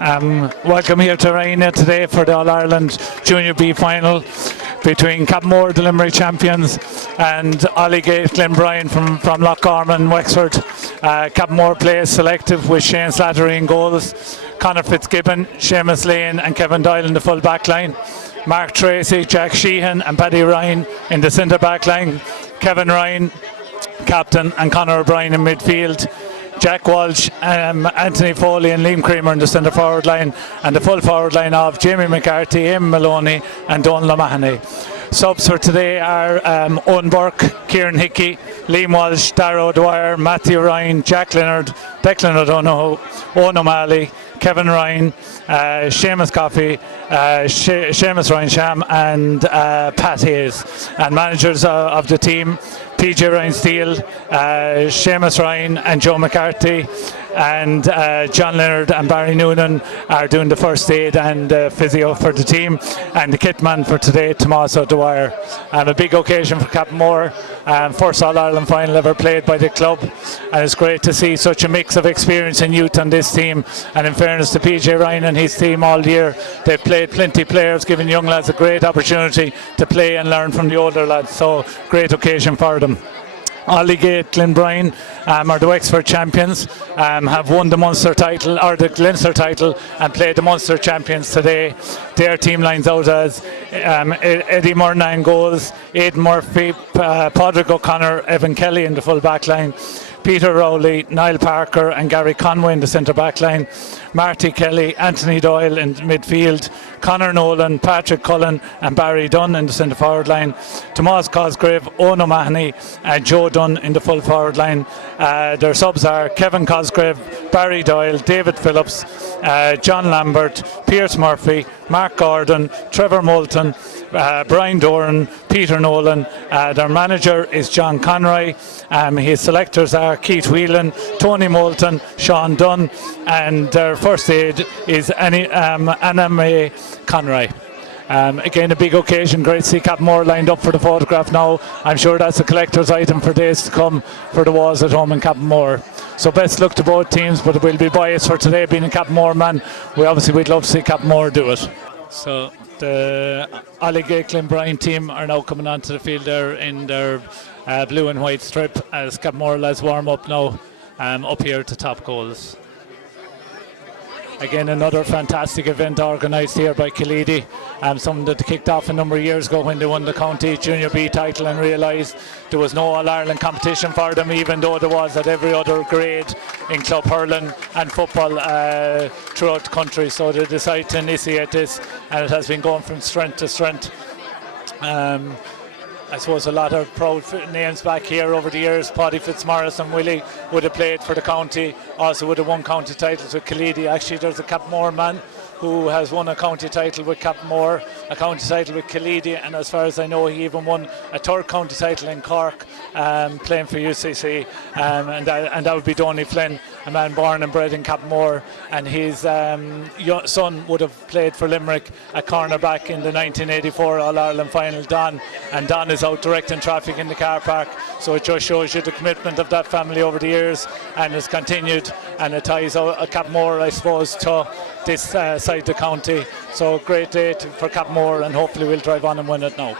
Welcome here to Raina today for the All-Ireland Junior B final between Cappamore, the Limerick champions, and Oylegate-Glenbrien from Lochgarman, Wexford. Cappamore plays selective with Shane Slattery in goals, Conor Fitzgibbon, Seamus Lane and Kevin Doyle in the full back line, Mark Tracy, Jack Sheehan and Paddy Ryan in the centre back line, Kevin Ryan, captain, and Conor O'Brien in midfield, Jack Walsh, Anthony Foley and Liam Creamer in the centre forward line, and the full forward line of Jamie McCarthy, Eamon Maloney and Donal O'Mahony. Subs for today are Owen Burke, Kieran Hickey, Liam Walsh, Darragh O'Dwyer, Matthew Ryan, Jack Leonard, Declan O'Donoghue, Owen O'Malley, Kevin Ryan, Seamus Coffey, Seamus Ryan Sham and Pat Hayes. And managers of the team, PJ Ryan Steele, Seamus Ryan and Joe McCarthy, and John Leonard and Barry Noonan are doing the first aid and physio for the team, and the kit man for today, Tommaso Dwyer. A big occasion for Cappamore, first All-Ireland final ever played by the club, and it's great to see such a mix of experience and youth on this team. And in fairness to PJ Ryan and his team all year, they've played plenty of players, giving young lads a great opportunity to play and learn from the older lads, so great occasion for them. Oylegate-Glenbrien are the Wexford champions, have won the Munster title or the Leinster title and played the Munster champions today. Their team lines out as Eddie Murna in goals, Aidan Murphy, Padraig O'Connor, Evan Kelly in the full back line, Peter Rowley, Niall Parker and Gary Conway in the centre back line, Marty Kelly, Anthony Doyle in midfield, Conor Nolan, Patrick Cullen and Barry Dunn in the centre forward line, Tomas Cosgrave, Owen O'Mahony and Joe Dunn in the full forward line. Their subs are Kevin Cosgrave, Barry Doyle, David Phillips, John Lambert, Pierce Murphy, Mark Gordon, Trevor Moulton, Brian Doran, Peter Nolan. Their manager is John Conroy. His selectors are Keith Whelan, Tony Moulton, Sean Dunn, and their first aid is Anna May Conroy. Again, a big occasion. Great to see Cappamore lined up for the photograph now. I'm sure that's a collector's item for days to come for the walls at home in Cappamore. So best luck to both teams, but we'll be biased for today being a Cappamore man. We'd love to see Cappamore do it. So the Oylegate-Glenbrien team are now coming onto the field there in their blue and white strip as Cappamore lads warm up now up here to top goals. Again, another fantastic event organised here by Killeedy, something that kicked off a number of years ago when they won the county Junior B title and realised there was no All-Ireland competition for them, even though there was at every other grade in club hurling and football throughout the country. So they decided to initiate this, and it has been going from strength to strength. I suppose a lot of proud names back here over the years. Paddy Fitzmaurice and Willie would have played for the county, also would have won county titles with Killeedy. Actually, there's a Cappamore man who has won a county title with Cappamore, a county title with Killeedy, and as far as I know, he even won a third county title in Cork, playing for UCC, and that would be Donny Flynn, a man born and bred in Cappamore, and his son would have played for Limerick at cornerback in the 1984 All-Ireland final, Don, and Don is out directing traffic in the car park, so it just shows you the commitment of that family over the years, and has continued, and it ties out Cappamore, I suppose, to this side of the county. So great day for Cappamore, and hopefully we'll drive on and win it now.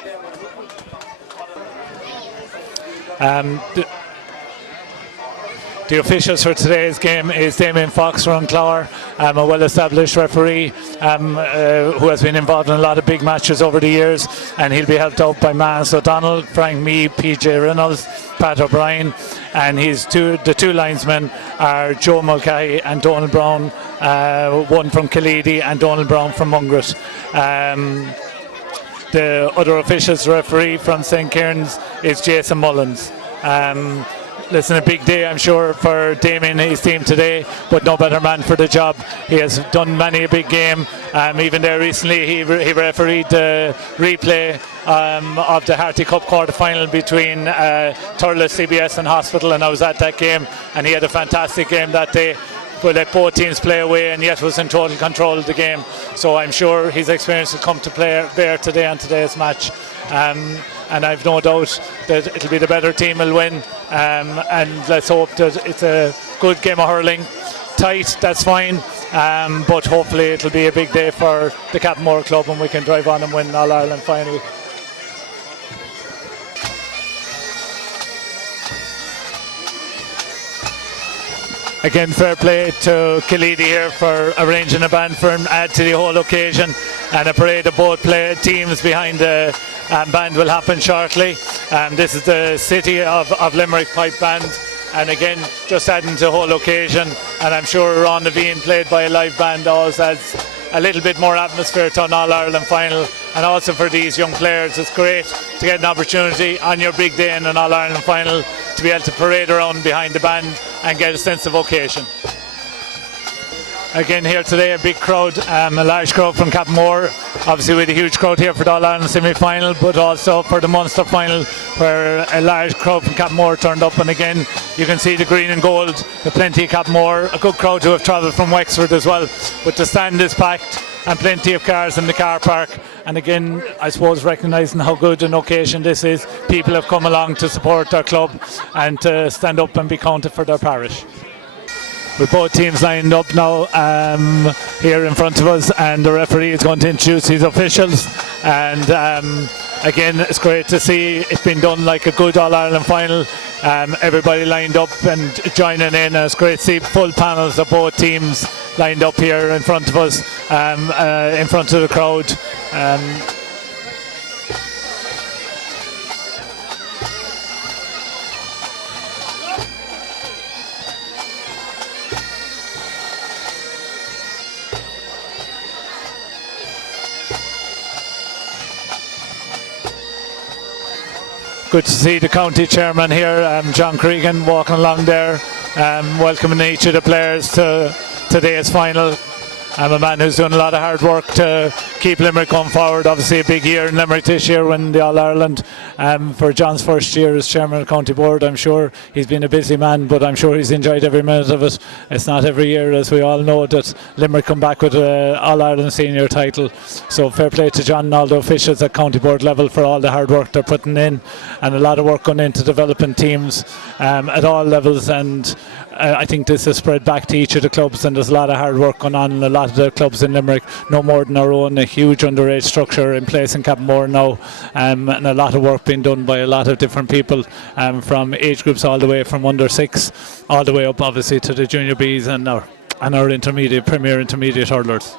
The officials for today's game is Damien Fox from Clogher, a well-established referee who has been involved in a lot of big matches over the years, and he'll be helped out by Mas O'Donnell, Frank Meade, PJ Reynolds, Pat O'Brien, and the two linesmen are Joe Mulcahy and Donald Brown, one from Killeedy and Donald Brown from Mungret. The other officials referee from St. Kieran's is Jason Mullins. Listen, a big day, I'm sure, for Damien and his team today, but no better man for the job. He has done many a big game. Even there recently, he refereed the replay of the Harty Cup quarter-final between Thurles, CBS and Hospital, and I was at that game, and he had a fantastic game that day. But let both teams play away, and yet was in total control of the game. So I'm sure his experience will come to bear today on today's match. And I've no doubt that it'll be the better team will win, and let's hope that it's a good game of hurling. Tight, that's fine, but hopefully it'll be a big day for the Cappamore club and we can drive on and win an All-Ireland final. Again, fair play to Killeedy here for arranging a band for him, add to the whole occasion, and a parade of both teams behind the band will happen shortly. This is the City of Limerick Pipe Band, and again, just adding to the whole occasion, and I'm sure Ron Levine played by a live band always adds a little bit more atmosphere to an All-Ireland final, and also for these young players it's great to get an opportunity on your big day in an All-Ireland final to be able to parade around behind the band and get a sense of occasion. Again here today, a big crowd, a large crowd from Cappamore, obviously with a huge crowd here for the All-Ireland semi-final, but also for the Munster final where a large crowd from Cappamore turned up, and again you can see the green and gold, the plenty of Cappamore, a good crowd who have travelled from Wexford as well, but the stand is packed and plenty of cars in the car park, and again I suppose recognising how good an occasion this is, people have come along to support their club and to stand up and be counted for their parish. With both teams lined up now here in front of us, and the referee is going to introduce his officials, and again it's great to see it being done like a good All-Ireland final, everybody lined up and joining in, and it's great to see full panels of both teams lined up here in front of us, in front of the crowd. Good to see the county chairman here, John Cregan, walking along there, welcoming each of the players to today's final. I'm a man who's doing a lot of hard work to keep Limerick going forward. Obviously a big year in Limerick this year, winning the All-Ireland. For John's first year as chairman of the county board, I'm sure he's been a busy man, but I'm sure he's enjoyed every minute of it. It's not every year, as we all know, that Limerick come back with an All-Ireland senior title. So fair play to John and all the officials at county board level for all the hard work they're putting in, and a lot of work going into developing teams at all levels, and I think this has spread back to each of the clubs, and there's a lot of hard work going on in a lot of the clubs in Limerick, no more than our own. A huge underage structure in place in Cappamore now, and a lot of work being done by a lot of different people, from age groups all the way from under 6 all the way up obviously to the junior Bs and our intermediate, premier intermediate hurlers.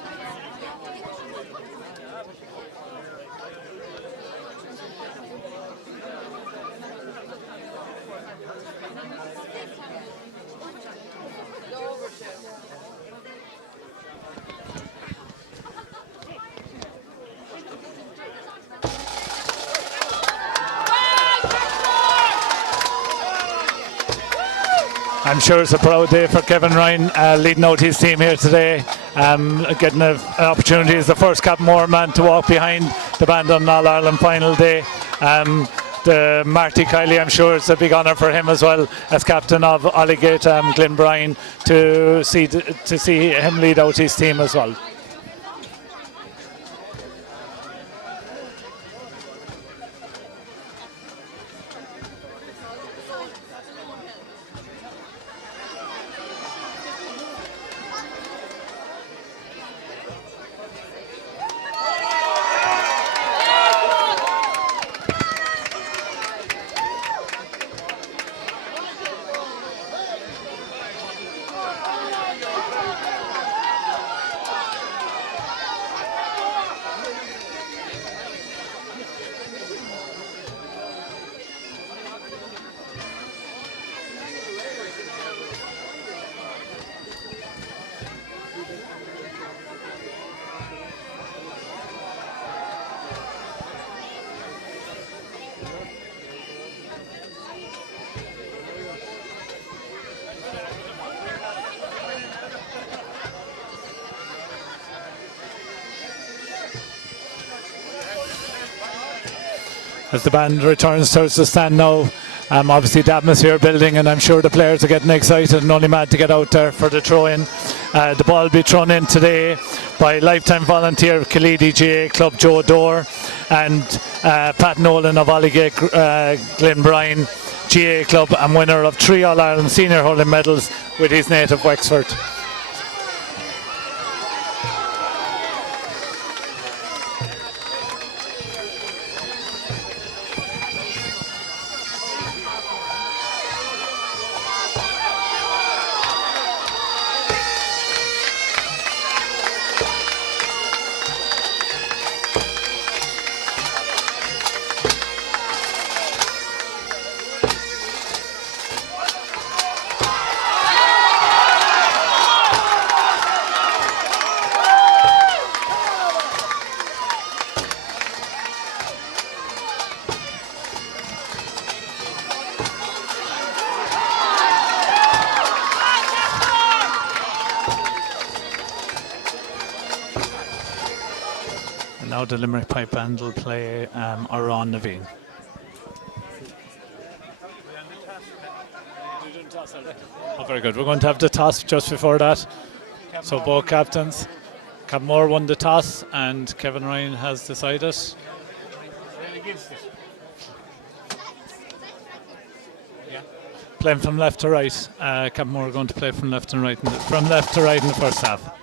I'm sure it's a proud day for Kevin Ryan, leading out his team here today, getting an opportunity as the first Cappamore man to walk behind the band on All-Ireland final day. The Marty Kiley, I'm sure it's a big honour for him as well as captain of Oylegate-Glenbrien to see him lead out his team as well. As the band returns towards the stand now, obviously the atmosphere building, and I'm sure the players are getting excited and only mad to get out there for the throw-in. The ball will be thrown in today by lifetime volunteer of Killeedy GA Club Joe Dore and Pat Nolan of Oylegate-Glenbrien GA Club, and winner of 3 All-Ireland senior hurling medals with his native Wexford. now the Limerick pipe band will play Aran Naveen. Oh, very good. We're going to have the toss just before that. So both captains. Cappamore won the toss and Kevin Ryan has decided. Playing from left to right. Cappamore are going to play from left and right, from left to right in the first half.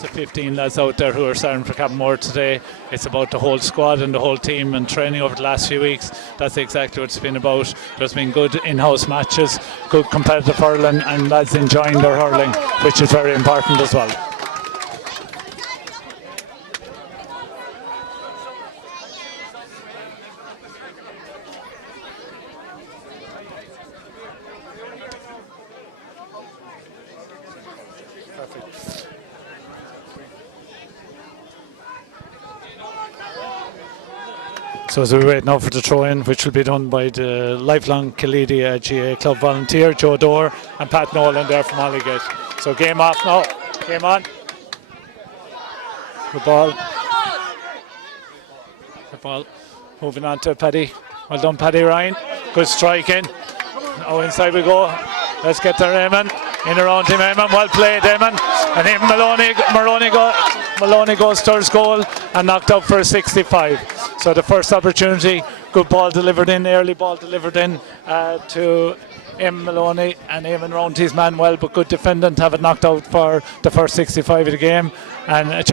The 15 lads out there who are starting for Cappamore today. It's about the whole squad and the whole team and training over the last few weeks. That's exactly what it's been about. There's been good in-house matches, good competitive hurling, and lads enjoying their hurling, which is very important as well. So as we wait now for the throw-in, which will be done by the lifelong Killeedy GA club volunteer, Joe Dorr, and Pat Nolan there from Oylegate. So game off now, game on. The ball. Moving on to Paddy. Well done, Paddy Ryan. Good strike in. Now inside we go. Let's get there, Eamon. In around him, Eamon. Well played, Eamon. And him, Maloney goes towards goal and knocked out for a 65. So the first opportunity, good ball delivered in, early ball delivered in to Maloney, and Eamon round his man well, but good defendant, have it knocked out for the first 65 of the game. And that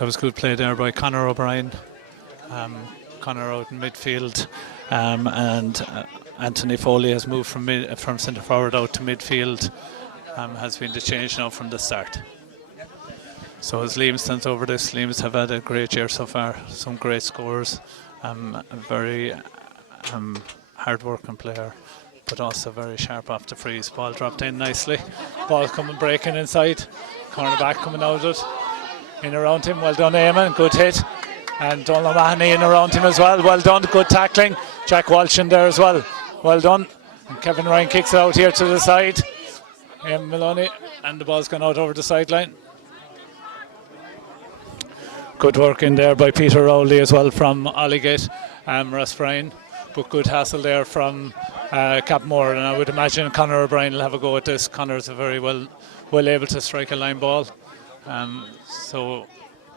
was good play there by Conor O'Brien. Conor out in midfield, and Anthony Foley has moved from centre forward out to midfield. Has been the change now from the start. So as Liam stands over this, Liam's have had a great year so far. Some great scores. A very hard working player, but also very sharp off the freeze. Ball dropped in nicely. Ball coming breaking inside. Corner back coming out of it. In around him. Well done, Eamon. Good hit. And Donald Mahoney in around him as well. Well done. Good tackling. Jack Walsh in there as well. Well done. And Kevin Ryan kicks it out here to the side. Maloney, and the ball's gone out over the sideline. Good work in there by Peter Rowley as well from Oylegate, Ross Bryan, but good hassle there from Cappamore, and I would imagine Conor O'Brien will have a go at this. Conor's a very well able to strike a line ball, so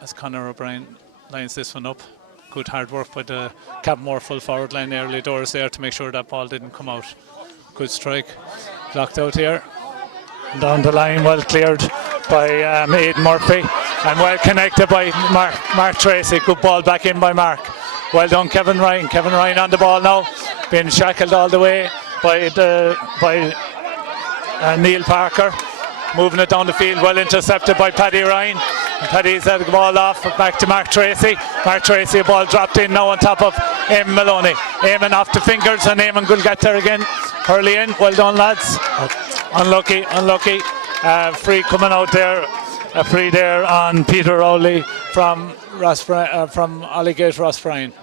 as Conor O'Brien lines this one up, good hard work by the Cappamore full forward line early doors there to make sure that ball didn't come out. Good strike, blocked out here. Down the line, well cleared by Aidan Murphy, and well connected by Mark Tracy. Good ball back in by Mark. Well done, Kevin Ryan. Kevin Ryan on the ball now, being shackled all the way by Neil Parker. Moving it down the field, well intercepted by Paddy Ryan. And Paddy's had the ball off, back to Mark Tracy. Mark Tracy, a ball dropped in now on top of Eamon Maloney. Eamon off the fingers, and Eamon will get there again. Hurley in, well done lads. Unlucky. Free coming out there. A free there on Peter Rowley from Oylegate, Ross Bryan.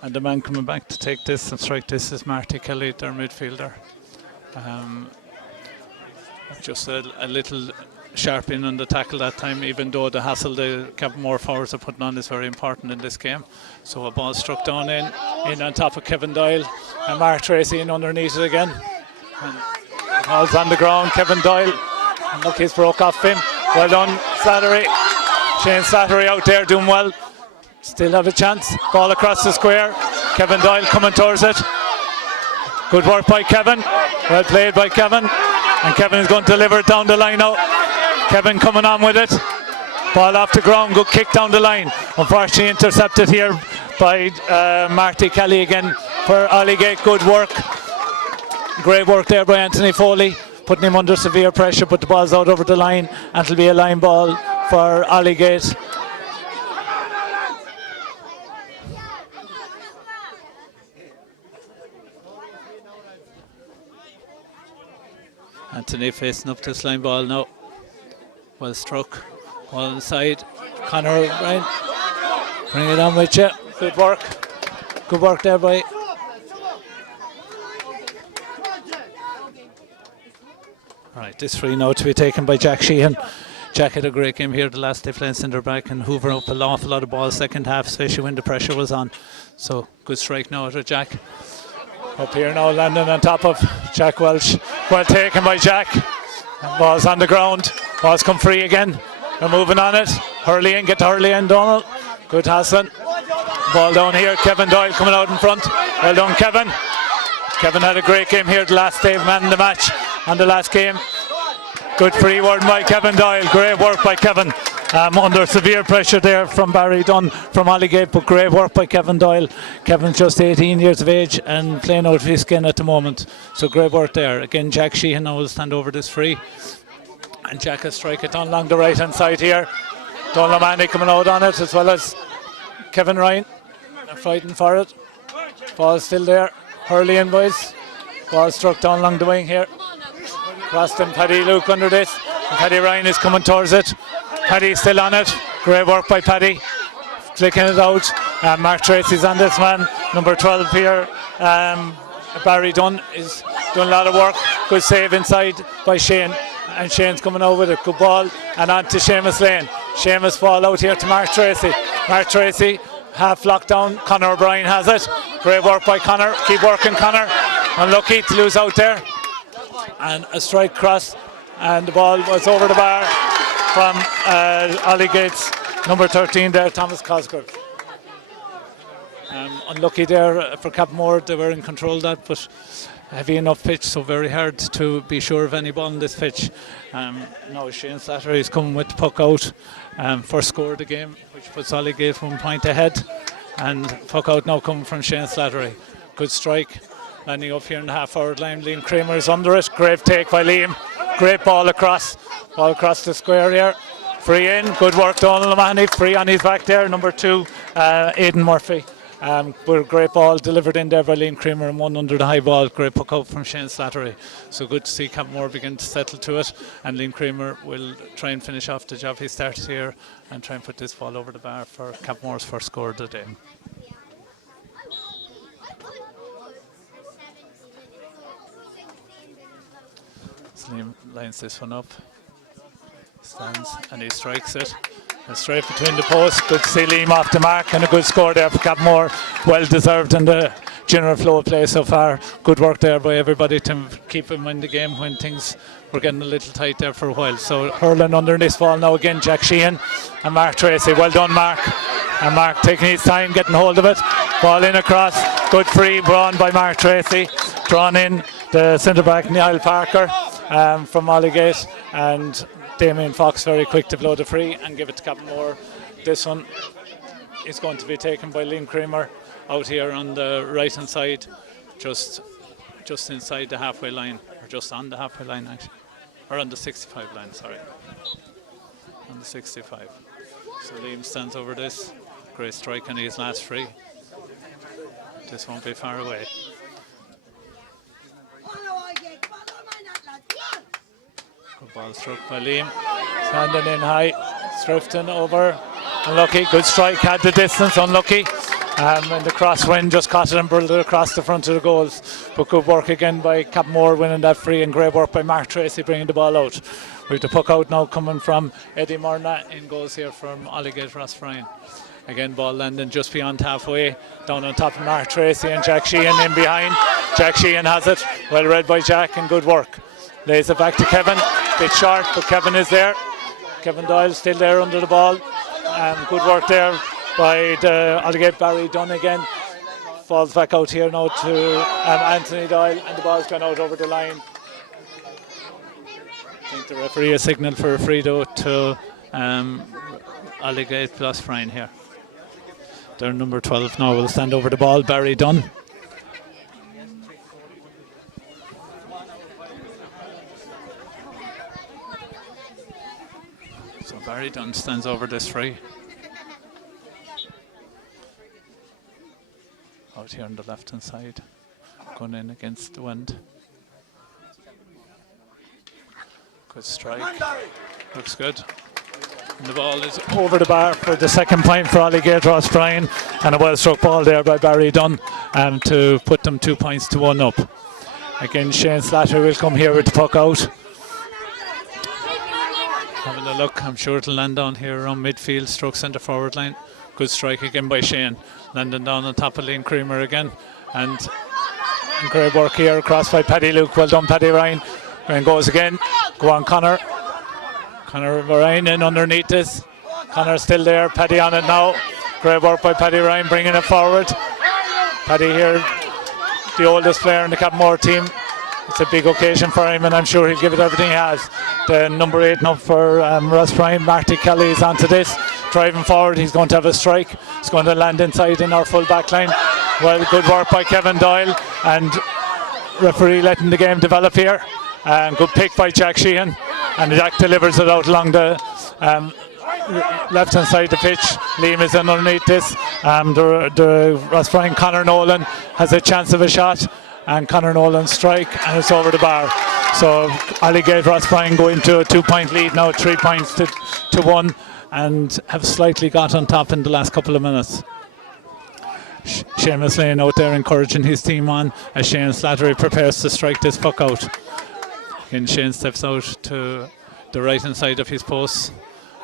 And the man coming back to take this and strike this is Marty Kelly, their midfielder. Just a little sharp in on the tackle that time, even though the hassle the Cappamore forwards are putting on is very important in this game. So a ball struck down in on top of Kevin Doyle, and Mark Tracy in underneath it again. And ball's on the ground. Kevin Doyle Look, he's broke off him. Well done, Slattery. Shane Slattery out there doing well. Still have a chance. Ball across the square. Kevin Doyle coming towards it. Good work by Kevin. Well played by Kevin. And Kevin is going to deliver it down the line now. Kevin coming on with it. Ball off the ground. Good kick down the line. Unfortunately intercepted here by Marty Kelly again for Oylegate. Good work. Great work there by Anthony Foley. Putting him under severe pressure, but the ball's out over the line, and it'll be a line ball for Oylegate. Anthony facing up this line ball now. Well struck. Ball inside. Conor Ryan. Bring it on with you. Good work. Good work there by. Right, this free now to be taken by Jack Sheehan. Jack had a great game here the last day playing centre back and hoover up an awful lot of balls second half, especially when the pressure was on. So good strike now to Jack. Up here now, landing on top of Jack Welsh. Well taken by Jack. Ball's on the ground. Ball's come free again. They're moving on it. Hurley in, get to Hurley and Donald. Good Hassan. Ball down here. Kevin Doyle coming out in front. Well done, Kevin. Kevin had a great game here the last day, man in the match on the last game. Good free word by Kevin Doyle. Great work by Kevin. Under severe pressure there from Barry Dunn from Oylegate, but great work by Kevin Doyle. Kevin's just 18 years of age and playing out of his skin at the moment. So great work there. Again, Jack Sheehan now will stand over this free. And Jack will strike it down along the right hand side here. Don Lamani coming out on it as well as Kevin Ryan. They're fighting for it. Ball's still there. Hurley in, boys. Ball struck down along the wing here. Crossed him, Paddy Luke under this. And Paddy Ryan is coming towards it. Paddy's still on it. Great work by Paddy. Flicking it out. Mark Tracy's on this man. Number 12 here. Barry Dunn is doing a lot of work. Good save inside by Shane. And Shane's coming out with a good ball. And on to Seamus Lane. Seamus ball out here to Mark Tracy. Mark Tracy, half locked down. Conor O'Brien has it. Great work by Conor. Keep working, Conor. Unlucky to lose out there. And a strike cross. And the ball was over the bar from Oylegate's number 13 there, Thomas Cosgrove. Unlucky there for Cappamore. They were in control of that, but heavy enough pitch, so very hard to be sure of any ball on this pitch. Now Shane Slattery is coming with the puck out. First score of the game, which puts Oylegate 1 point ahead. And puck out now coming from Shane Slattery. Good strike. Landing up here in the half-forward line. Liam Kramer is under it. Great take by Liam. Great ball across. Ball across the square here. Free in. Good work, Donald O'Mahony. Free on his back there. Number 2, Aidan Murphy. Great ball delivered in there by Liam Kramer and one under the high ball. Great puck out from Shane Slattery. So good to see Cappamore begin to settle to it. And Liam Kramer will try and finish off the job he started here and try and put this ball over the bar for Cappamore's first score of the day. Liam lines this one up, stands and he strikes it. And straight between the posts. Good to see Liam off the mark and a good score there for Cappamore. Well deserved in the general flow of play so far. Good work there by everybody to keep him in the game when things were getting a little tight there for a while. So hurling under this ball now again, Jack Sheehan and Mark Tracy. Well done, Mark. And Mark taking his time, getting hold of it. Ball in across. Good free drawn by Mark Tracy. Drawn in the centre back Niall Parker. From Oylegate, and Damien Fox very quick to blow the free and give it to Cappamore. This one is going to be taken by Liam Kramer out here on the right hand side, just inside the halfway line, or just on the halfway line actually, or on the 65 line, sorry, on the 65. So Liam stands over this. Great strike on his last free. This won't be far away. Good ball struck by Liam. Standing in high. Strifton over. Unlucky. Good strike. Had the distance. Unlucky. And the crosswind just caught it and burled it across the front of the goals. But good work again by Cappamore winning that free, and great work by Mark Tracy bringing the ball out. With the puck out now coming from Eddie Murna. In goals here from Oylegate Rossbryan. Again, ball landing just beyond halfway. Down on top of Mark Tracy and Jack Sheehan in behind. Jack Sheehan has it. Well read by Jack and good work. Lays it back to Kevin. Bit short, but Kevin is there. Kevin Doyle still there under the ball. Good work there by the Oylegate Barry Dunn again. Falls back out here now to Anthony Doyle, and the ball's gone out over the line. I think the referee has signalled for a free throw to Oylegate-Glenbrien here. Their number 12 now will stand over the ball, Barry Dunn. So Barry Dunn stands over this free. Out here on the left hand side, going in against the wind. Good strike, looks good. And the ball is over the bar for the second point for Oylegate-Glenbrien, and a well struck ball there by Barry Dunn to put them 2 points to 1 up. Again, Shane Slattery will come here with the puck out. Having a look, I'm sure it'll land down here around midfield, stroke centre forward line. Good strike again by Shane, landing down on top of Liam Creamer again, and great work here across by Paddy Luke. Well done, Paddy Ryan. And goes again. Go on, Connor Ryan in underneath this. Connor still there, Paddy on it now. Great work by Paddy Ryan, bringing it forward. Paddy here, the oldest player in the Cappamore team. It's a big occasion for him, and I'm sure he'll give it everything he has. The number 8 now for Ross Bryan, Marty Kelly, is onto this. Driving forward, he's going to have a strike. It's going to land inside in our full back line. Well, good work by Kevin Doyle, and referee letting the game develop here. Good pick by Jack Sheehan, and Jack delivers it out along the left hand side of the pitch. Liam is in underneath this. The Ross Bryan, Conor Nolan has a chance of a shot, and Conor Nolan strike, and it's over the bar. So Oylegate-Ross Bryan go into a 2 point lead now, 3 points to 1, and have slightly got on top in the last couple of minutes. Seamus Lane out there encouraging his team on as Shane Slattery prepares to strike this puck out. Again, Shane steps out to the right hand side of his post,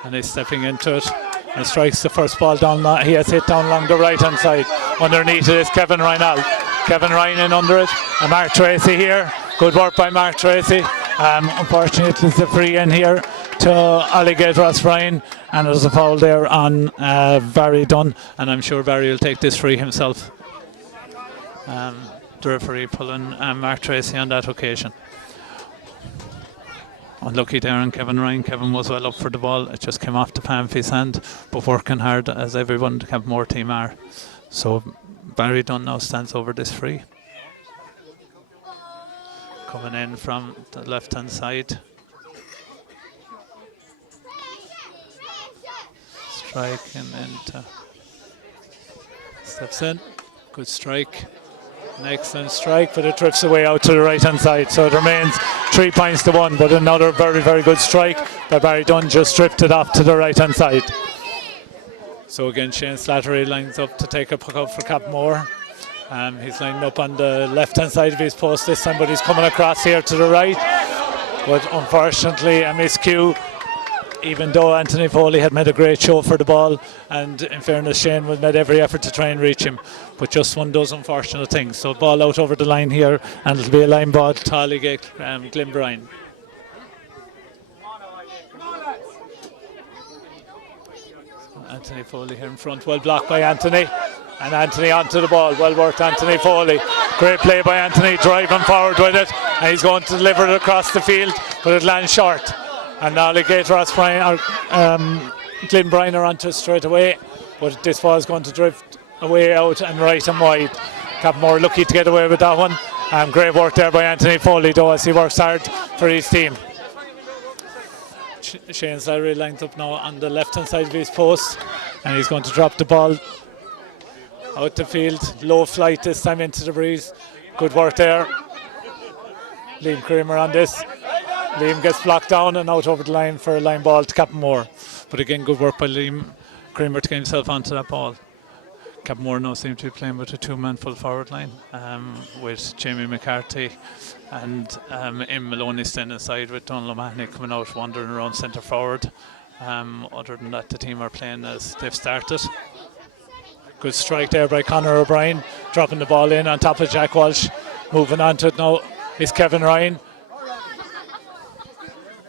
and he's stepping into it and strikes the first ball down. He has hit down along the right hand side. Underneath it is Kevin Ryan. Kevin Ryan in under it, and Mark Tracy here. Good work by Mark Tracy. Unfortunately, it's a free in here to Oylegate-Ross Bryan, and there's a foul there on Barry Dunn, and I'm sure Barry will take this free himself. The referee pulling Mark Tracy on that occasion. Unlucky there on Kevin Ryan. Kevin was well up for the ball. It just came off the palm of his hand, but working hard as everyone the Cappamore team are. So Barry Dunn now stands over this free. Coming in from the left hand side. Striking into. Steps in. Good strike. An excellent strike, but it drifts away out to the right hand side. So it remains 3 points to 1, but another very, very good strike by Barry Dunn, just drifted off to the right hand side. So again, Shane Slattery lines up to take a puck out for Cappamore. He's lined up on the left hand side of his post this time, but he's coming across here to the right. But unfortunately, a miscue, even though Anthony Foley had made a great show for the ball, and in fairness, Shane had made every effort to try and reach him, but just one of those unfortunate things. So ball out over the line here, and it'll be a line ball to Oylegate-Glenbrien. Anthony Foley here in front, well blocked by Anthony, and Anthony onto the ball. Well worked, Anthony Foley. Great play by Anthony, driving forward with it, and he's going to deliver it across the field, but it lands short. And now Oylegate-Ross Bryan, Glenbrien are onto it straight away, but this ball is going to drift away out and right and wide. Cappamore lucky to get away with that one. Great work there by Anthony Foley, though, as he works hard for his team. Shane Slattery lines up now on the left hand side of his post, and he's going to drop the ball out the field. Low flight this time into the breeze. Good work there. Liam Creamer on this. Liam gets blocked down and out over the line for a line ball to Cappamore. But again, good work by Liam Creamer to get himself onto that ball. Cappamore now seem to be playing with a 2-man full forward line, with Jamie McCarthy and in Maloney staying inside, with Donald O'Mahony coming out wandering around centre forward. Other than that, the team are playing as they've started. Good strike there by Conor O'Brien, dropping the ball in on top of Jack Walsh. Moving on to it now is Kevin Ryan.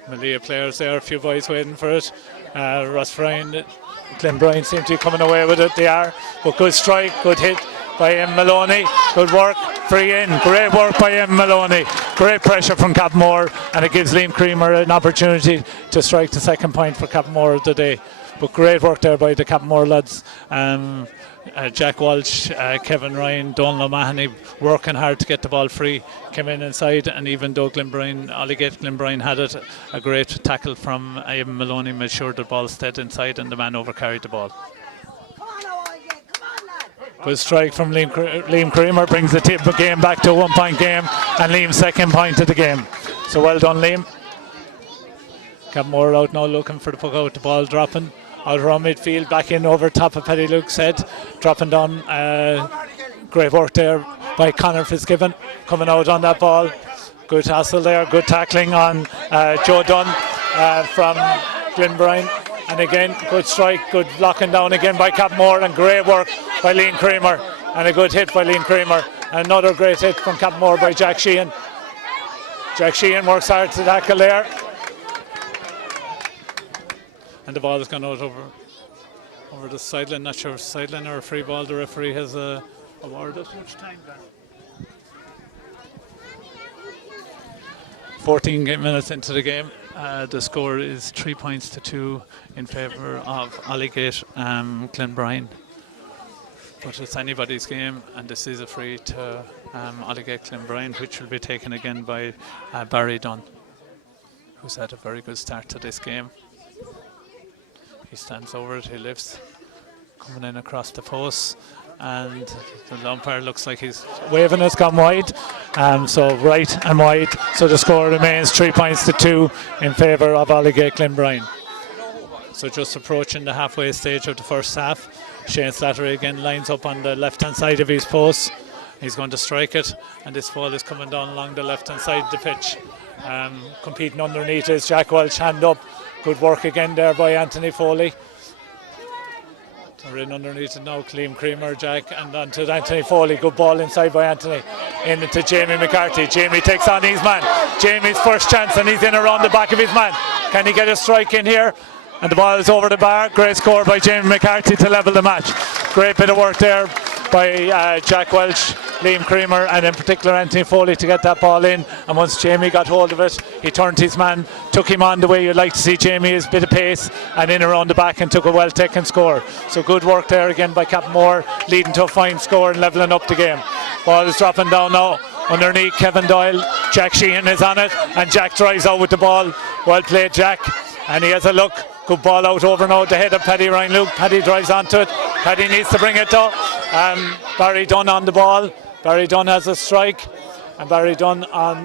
Malia players there, a few boys waiting for it. Ross Bryan, Glenbrien seem to be coming away with it. They are, but good strike, good hit by M. Maloney. Good work, free in. Great work by M. Maloney. Great pressure from Cappamore, and it gives Liam Creamer an opportunity to strike the second point for Cappamore of the day. But great work there by the Cappamore lads. Jack Walsh, Kevin Ryan, Donald O'Mahony working hard to get the ball free, came in inside, and even though Oylegate-Glenbrien had it, a great tackle from Ian Maloney made sure the ball stayed inside and the man overcarried the ball. Good strike from Liam Creamer brings the game back to a 1 point game, and Liam's second point of the game. So well done, Liam. Cappamore out now looking for the puck out, the ball dropping out around midfield, back in over top of Paddy Luke's head, dropping down. Great work there by Conor Fitzgibbon coming out on that ball. Good hustle there, good tackling on Joe Dunn from Glenbrien. And again, good strike, good locking down again by Cappamore, and great work by Liam Creamer, and a good hit by Liam Creamer. Another great hit from Cappamore by Jack Sheehan. Jack Sheehan works hard to tackle there. And the ball has gone out over the sideline. Not sure if it's sideline or a free ball. The referee has awarded. 14 minutes into the game. The score is 3 points to 2 in favour of Oylegate-Glenbrien. But it's anybody's game, and this is a free to Oylegate-Glenbrien, which will be taken again by Barry Dunn, who's had a very good start to this game. He stands over it, he lifts, coming in across the post, and the umpire looks like he's waving it's gone wide, so right and wide, so the score remains 3 points to 2 in favour of Oylegate-Glenbrien. So just approaching the halfway stage of the first half. Shane Slattery again lines up on the left hand side of his post. He's going to strike it, and this ball is coming down along the left hand side of the pitch. Competing underneath is Jack Welch, hand up. Good work again there by Anthony Foley. They're in underneath it now, Liam Creamer, Jack, and on to Anthony Foley. Good ball inside by Anthony. Into Jamie McCarthy. Jamie takes on his man. Jamie's first chance, and he's in around the back of his man. Can he get a strike in here? And the ball is over the bar. Great score by Jamie McCarthy to level the match. Great bit of work there by Jack Welch, Liam Creamer, and in particular Anthony Foley to get that ball in. And once Jamie got hold of it, he turned his man, took him on the way you'd like to see Jamie, his bit of pace, and in around the back, and took a well taken score. So good work there again by Cappamore, leading to a fine score and levelling up the game. Ball is dropping down now underneath Kevin Doyle. Jack Sheehan is on it, and Jack drives out with the ball. Well played, Jack, and he has a look. Good ball out over now the head of Paddy Ryan Luke. Paddy drives onto it. Paddy needs to bring it though. Barry Dunn on the ball. Barry Dunn has a strike, and Barry Dunn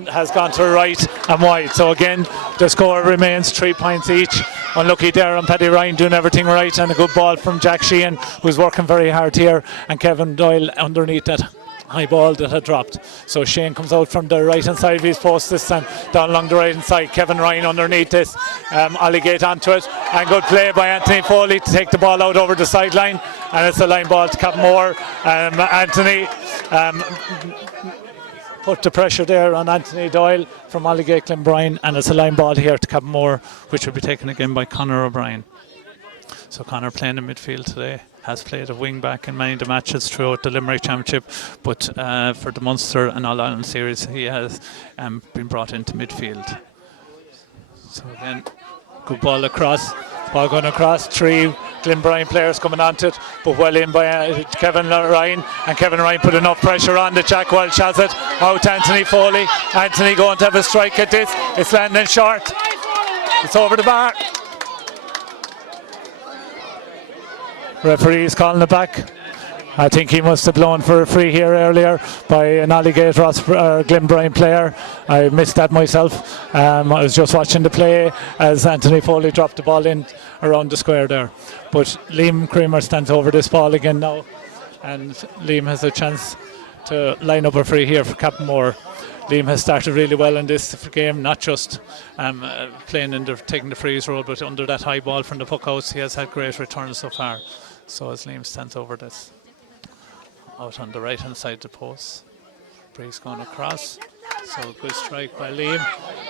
has gone to right and wide. So again, the score remains 3 points each. Unlucky there on Paddy Ryan doing everything right, and a good ball from Jack Sheehan, who's working very hard here, and Kevin Doyle underneath that high ball that had dropped. So Shane comes out from the right hand side of his post this time, down along the right hand side. Kevin Ryan underneath this, Oylegate onto it, and good play by Anthony Foley to take the ball out over the sideline, and it's a line ball to Cappamore. Anthony put the pressure there on Anthony Doyle from Oylegate-Glenbrien, and it's a line ball here to Cappamore, which will be taken again by Conor O'Brien. So Conor playing in midfield today, has played a wing back in many of the matches throughout the Limerick Championship, but for the Munster and All-Ireland Series he has been brought into midfield. So again, good ball across, ball going across, 3 Glenbrien players coming onto it, but well in by Kevin Ryan, and Kevin Ryan put enough pressure on that Jack Welch has it. Out to Anthony Foley. Anthony going to have a strike at this. It's landing short. It's over the bar. Referee is calling it back. I think he must have blown for a free here earlier by an Oylegate-Glenbrien player. I missed that myself. I was just watching the play as Anthony Foley dropped the ball in around the square there. But Liam Creamer stands over this ball again now, and Liam has a chance to line up a free here for Cappamore. Liam has started really well in this game, not just playing taking the freeze role, but under that high ball from the puck house. He has had great returns so far. So as Liam stands over this, out on the right hand side of the post, breeze going across, So good strike by Liam,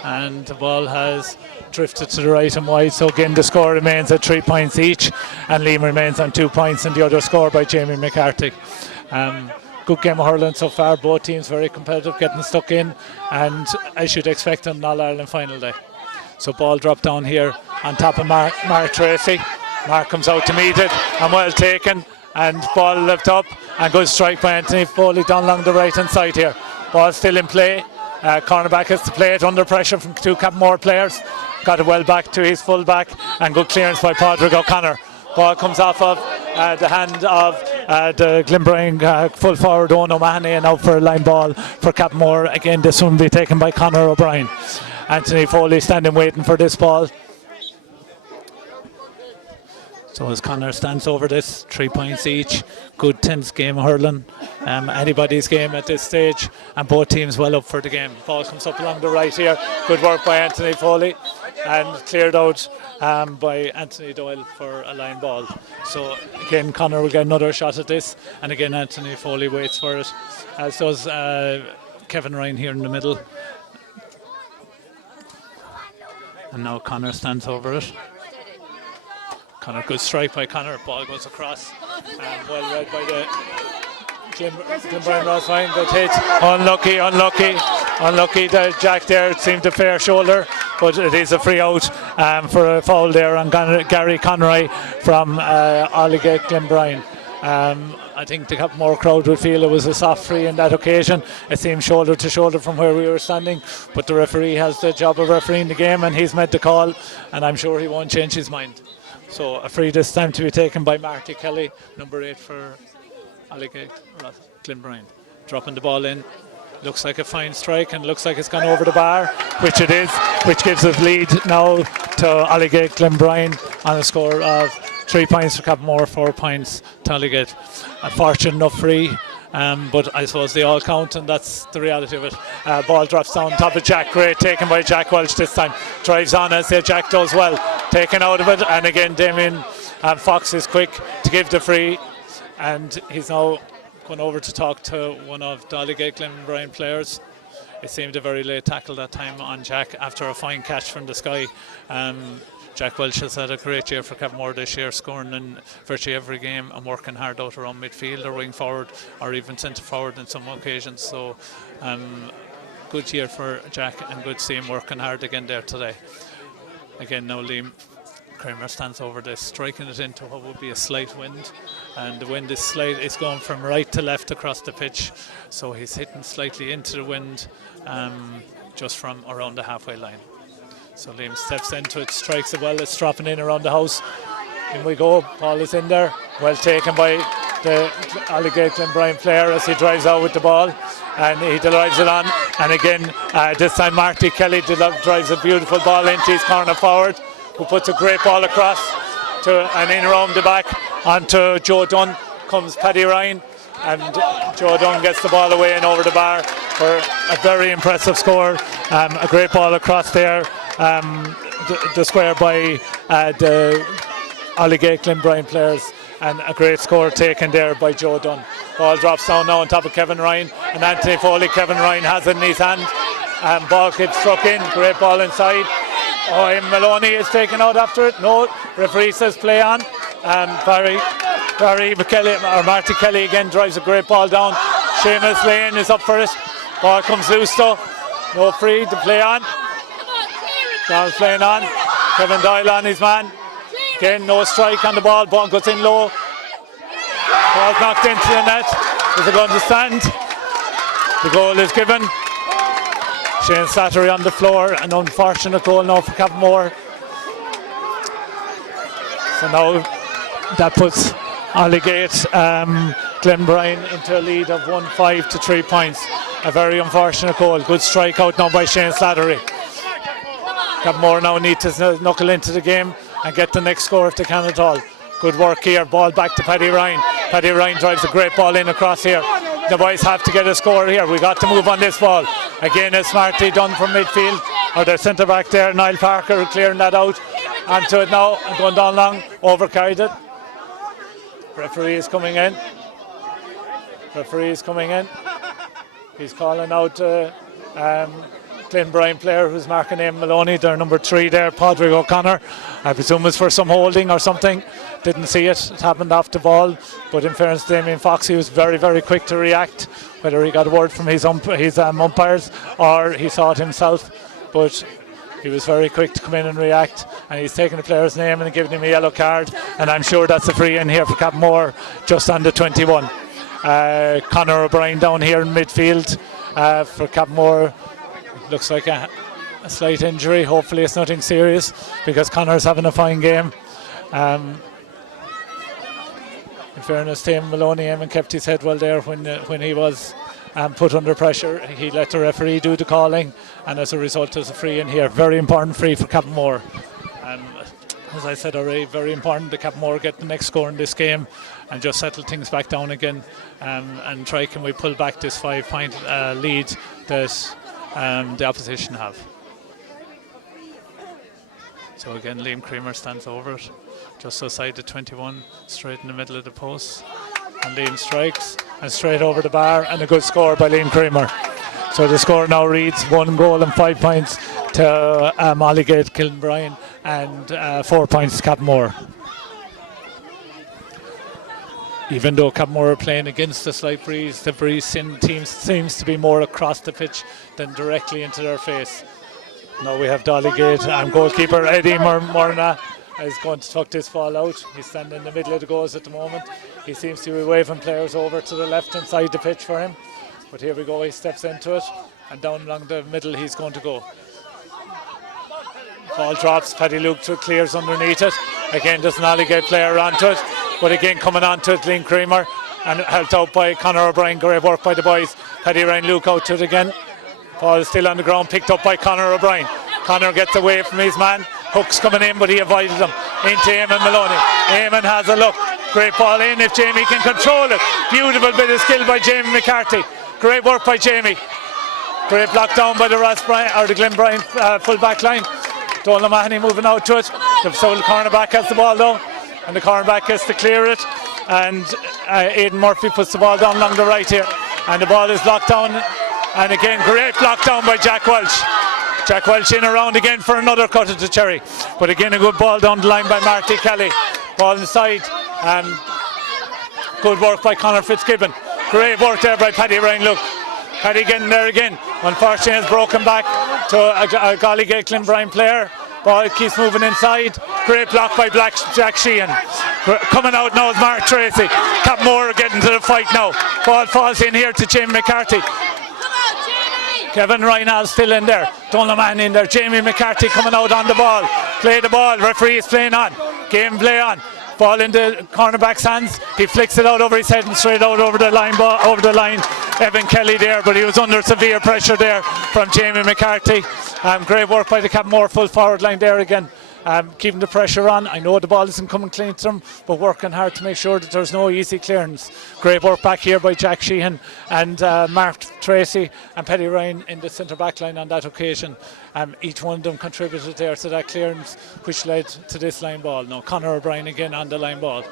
and the ball has drifted to the right and wide. So again, the score remains at 3 points each, and Liam remains on 2 points, and the other score by Jamie McCarthy. Good game of hurling so far. Both teams very competitive, getting stuck in, and as you'd expect on an All-Ireland final day. So ball dropped down here on top of Mark Tracy. Mark comes out to meet it, and well taken, and ball left up, and good strike by Anthony Foley down along the right hand side here. Ball still in play. Cornerback has to play it under pressure from 2 Cappamore players. Got it well back to his full back, and good clearance by Padraig O'Connor. Ball comes off of the hand of the Glenbrien full forward Owen O'Mahony, and out for a line ball for Cappamore. Again, this one will be taken by Conor O'Brien. Anthony Foley standing waiting for this ball. So as Conor stands over this, 3 points each. Good tense game of hurling. Anybody's game at this stage, and both teams well up for the game. Ball comes up along the right here. Good work by Anthony Foley, and cleared out by Anthony Doyle for a line ball. So again, Conor will get another shot at this, and again Anthony Foley waits for it, as does Kevin Ryan here in the middle. And now Conor stands over it. Conor, good strike by Conor. Ball goes across, and well read by the Glenbrien Rossvine. Good hit. Unlucky that Jack there seemed to fair shoulder, but it is a free out for a foul there on Gary Conroy from Oylegate-Glenbrien. I think the Cappamore crowd would feel it was a soft free in that occasion. It seemed shoulder to shoulder from where we were standing, but the referee has the job of refereeing the game, and he's made the call, and I'm sure he won't change his mind. So a free this time to be taken by Marty Kelly, number 8 for Oylegate-Glenbrien. Dropping the ball in. Looks like a fine strike, and looks like it's gone over the bar, which it is, which gives us lead now to Oylegate-Glenbrien on a score of 3 points for Cappamore, 4 points to Oylegate. A fortunate enough free, but I suppose they all count, and that's the reality of it. Ball drops down top of Jack. Great taken by Jack Welch this time. Drives on, as Jack does well. Taken out of it, and again Damien Fox is quick to give the free, and he's now going over to talk to one of the Oylegate-Glenbrien players. It seemed a very late tackle that time on Jack after a fine catch from the sky. Jack Welch has had a great year for Cappamore this year, scoring in virtually every game and working hard out around midfield or wing forward or even centre forward in some occasions. So good year for Jack, and good to see him working hard again there today. Again, now Liam Kramer stands over this, striking it into what would be a slight wind, and the wind is going from right to left across the pitch, so he's hitting slightly into the wind just from around the halfway line. So Liam steps into it, strikes it well, it's dropping in around the house. In we go, ball is in there, well taken by the Oylegate-Glenbrien player as he drives out with the ball, and he drives it on, and again this time Marty Kelly drives a beautiful ball into his corner forward, who puts a great ball across and in around the back onto Joe Dunn. Comes Paddy Ryan, and Joe Dunn gets the ball away and over the bar for a very impressive score. A great ball across there, the square by the Oylegate-Glenbrien players, and a great score taken there by Joe Dunn. Ball drops down now on top of Kevin Ryan, and Anthony Foley. Kevin Ryan has it in his hand, and ball keeps struck in. Great ball inside. Oh, Maloney is taken out after it. No, referee says play on. Barry McKelly, or Marty Kelly again drives a great ball down. Seamus Lane is up for it. Ball comes loose though. No free to play on. Ball's playing on. Kevin Doyle on his man. Again, no strike on the ball. Ball goes in low. Ball's knocked into the net. Is it going to stand? The goal is given. Shane Slattery on the floor. An unfortunate goal now for Cappamore. So now that puts Oylegate-Glenbrien into a lead of 1-5 to 3 points. A very unfortunate goal. Good strike out now by Shane Slattery. Cappamore now need to knuckle into the game and get the next score if they can at all. Good work here. Ball back to Paddy Ryan. Paddy Ryan drives a great ball in across here. The boys have to get a score here. We got to move on this ball. Again, it's smartly done from midfield. Or their centre back there, Niall Parker, clearing that out. Onto it now and going down long. Overcarried it. Referee is coming in. He's calling out Glenbrien player who's marking name Maloney, their number 3 there, Padraig O'Connor. I presume it's for some holding or something. Didn't see it. It happened off the ball. But in fairness to Damien Fox, he was very, very quick to react, whether he got a word from his umpires or he saw it himself. But he was very quick to come in and react, and he's taking the player's name and giving him a yellow card, and I'm sure that's a free in here for Cappamore, just under 21. Conor O'Brien down here in midfield for Cappamore. Looks like a slight injury. Hopefully it's nothing serious, because Conor's having a fine game. In fairness to him, Maloney kept his head well there when he was put under pressure. He let the referee do the calling, and as a result there's a free in here. Very important free for Cappamore. As I said already, very important that Cappamore get the next score in this game and just settle things back down again, and try can we pull back this 5-point lead that the opposition have. So again, Liam Creamer stands over it, just outside the 21, straight in the middle of the post, and Liam strikes and straight over the bar, and a good score by Liam Creamer. So the score now reads 1 goal and 5 points to Oylegate-Glenbrien, and 4 points to Cappamore. Even though Cappamore are playing against a slight breeze, the breeze seems to be more across the pitch than directly into their face. Now we have Dolligate, goalkeeper Eddie Morna is going to tuck this ball out. He's standing in the middle of the goals at the moment. He seems to be waving players over to the left hand side of the pitch for him. But here we go, he steps into it, and down along the middle he's going to go. Ball drops, Paddy Luke clears underneath it. Again, there's an Oylegate player onto it, but again coming onto it, Liam Creamer, and helped out by Conor O'Brien. Great work by the boys. Paddy Ryan Luke out to it again. Ball is still on the ground, picked up by Conor O'Brien. Conor gets away from his man. Hook's coming in, but he avoided him. Into Eamon Maloney. Eamon has a look. Great ball in if Jamie can control it. Beautiful bit of skill by Jamie McCarthy. Great work by Jamie. Great block down by the Glenbrien full back line. Donald Mahoney moving out to it. The cornerback has the ball though, and the cornerback has to clear it. And Aidan Murphy puts the ball down along the right here, and the ball is locked down. And again, great block down by Jack Welch. Jack Welch in around again for another cut at the cherry. But again, a good ball down the line by Marty Kelly. Ball inside. Good work by Conor Fitzgibbon. Great work there by Paddy Ryan Luke. Paddy getting there again. Unfortunately, has broken back to a Oylegate-Glenbrien player. Ball keeps moving inside. Great block by Jack Sheehan. Coming out now is Mark Tracy. Cappamore getting to the fight now. Ball falls in here to Jamie McCarthy. Kevin Ryan still in there. Donald Mann in there. Jamie McCarthy coming out on the ball. Play the ball. Referee is playing on. Game play on. Ball in the cornerback's hands. He flicks it out over his head and straight out over the line. Evan Kelly there, but he was under severe pressure there from Jamie McCarthy. Great work by the Cappamore full forward line there again. Keeping the pressure on. I know the ball isn't coming clean to them, but working hard to make sure that there's no easy clearance. Great work back here by Jack Sheehan and Mark Tracy and Paddy Ryan in the centre back line on that occasion. Each one of them contributed there to that clearance, which led to this line ball. Now Conor O'Brien again on the line ball.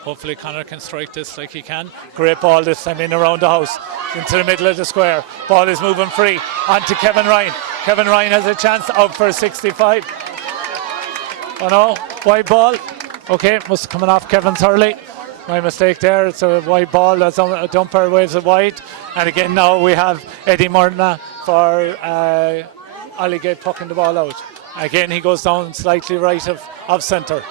Hopefully Conor can strike this like he can. Great ball this time in around the house into the middle of the square. Ball is moving free onto Kevin Ryan. Kevin Ryan has a chance out for a 65. Oh no, wide ball. Okay, must have come off Kevin's hurley. My mistake there. It's a wide ball. As a umpire waves it wide. And again now we have Eddie Murna for Oylegate pucking the ball out. Again he goes down slightly right of centre.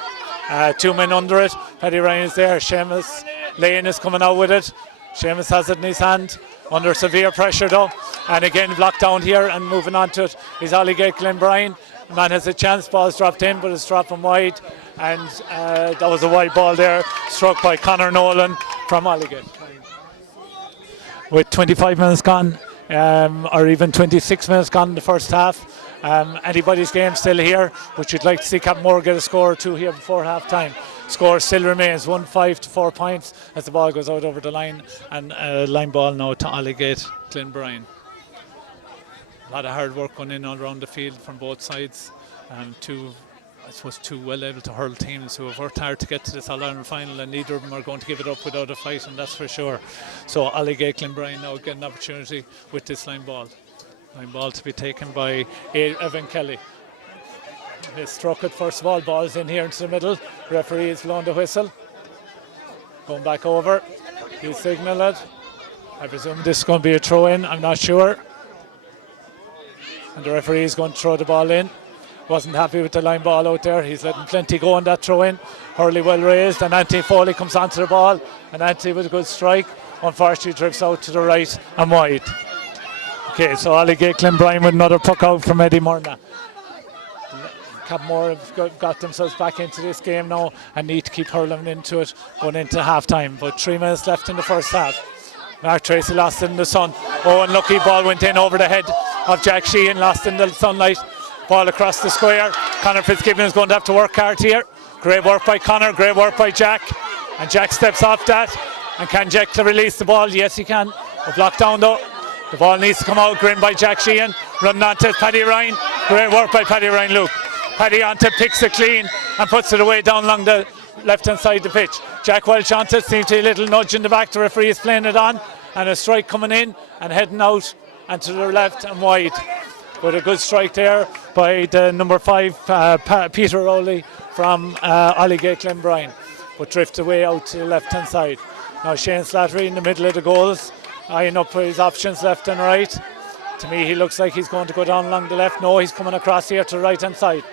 2 men under it. Paddy Ryan is there. Seamus Lane is coming out with it. Seamus has it in his hand. Under severe pressure though. And again blocked down here and moving on to it is Oylegate-Glenbrien. The man has a chance. Ball's dropped in, but it's dropping wide. And that was a wide ball there, struck by Conor Nolan from Oylegate. With 25 minutes gone, or even 26 minutes gone in the first half. Anybody's game still here, but you'd like to see Cappamore get a score or two here before half time. Score still remains 1-5 to 4 points as the ball goes out over the line, and line ball now to Oylegate-Glenbrien. A lot of hard work going in all around the field from both sides. Two well able to hurl teams who have worked hard to get to this All-Ireland final, and neither of them are going to give it up without a fight, and that's for sure. So Oylegate-Glenbrien now get an opportunity with this line ball. Line ball to be taken by Evan Kelly. He struck it first of all. Ball's in here into the middle. Referee is blown the whistle. Going back over. He's signalled it. I presume this is going to be a throw in. I'm not sure. And the referee is going to throw the ball in. Wasn't happy with the line ball out there. He's letting plenty go on that throw in. Hurley well raised, and Anthony Foley comes onto the ball. And Anthony with a good strike. Unfortunately drifts out to the right and wide. Okay, so Oylegate-Glenbrien with another puck out from Eddie Murna. Cappamore have got themselves back into this game now and need to keep hurling into it going into half time. But 3 minutes left in the first half. Mark Tracy lost it in the sun. Oh, unlucky ball went in over the head of Jack Sheehan, lost in the sunlight. Ball across the square. Conor Fitzgibbon is going to have to work hard here. Great work by Conor, great work by Jack. And Jack steps off that. And can Jack release the ball? Yes, he can. But blocked down though. The ball needs to come out. Grim by Jack Sheehan. Running on to Paddy Ryan. Great work by Paddy Ryan, Luke. Paddy onto, picks it clean and puts it away down along the left hand side of the pitch. Jack Welch onto it, seems to be a little nudge in the back. The referee is playing it on, and a strike coming in and heading out and to the left and wide. But a good strike there by the number 5 Peter Rowley from Oylegate-Glenbrien, but drifts away out to the left hand side. Now Shane Slattery in the middle of the goals, eyeing up his options left and right. To me he looks like he's going to go down along the left. No, he's coming across here to the right hand side.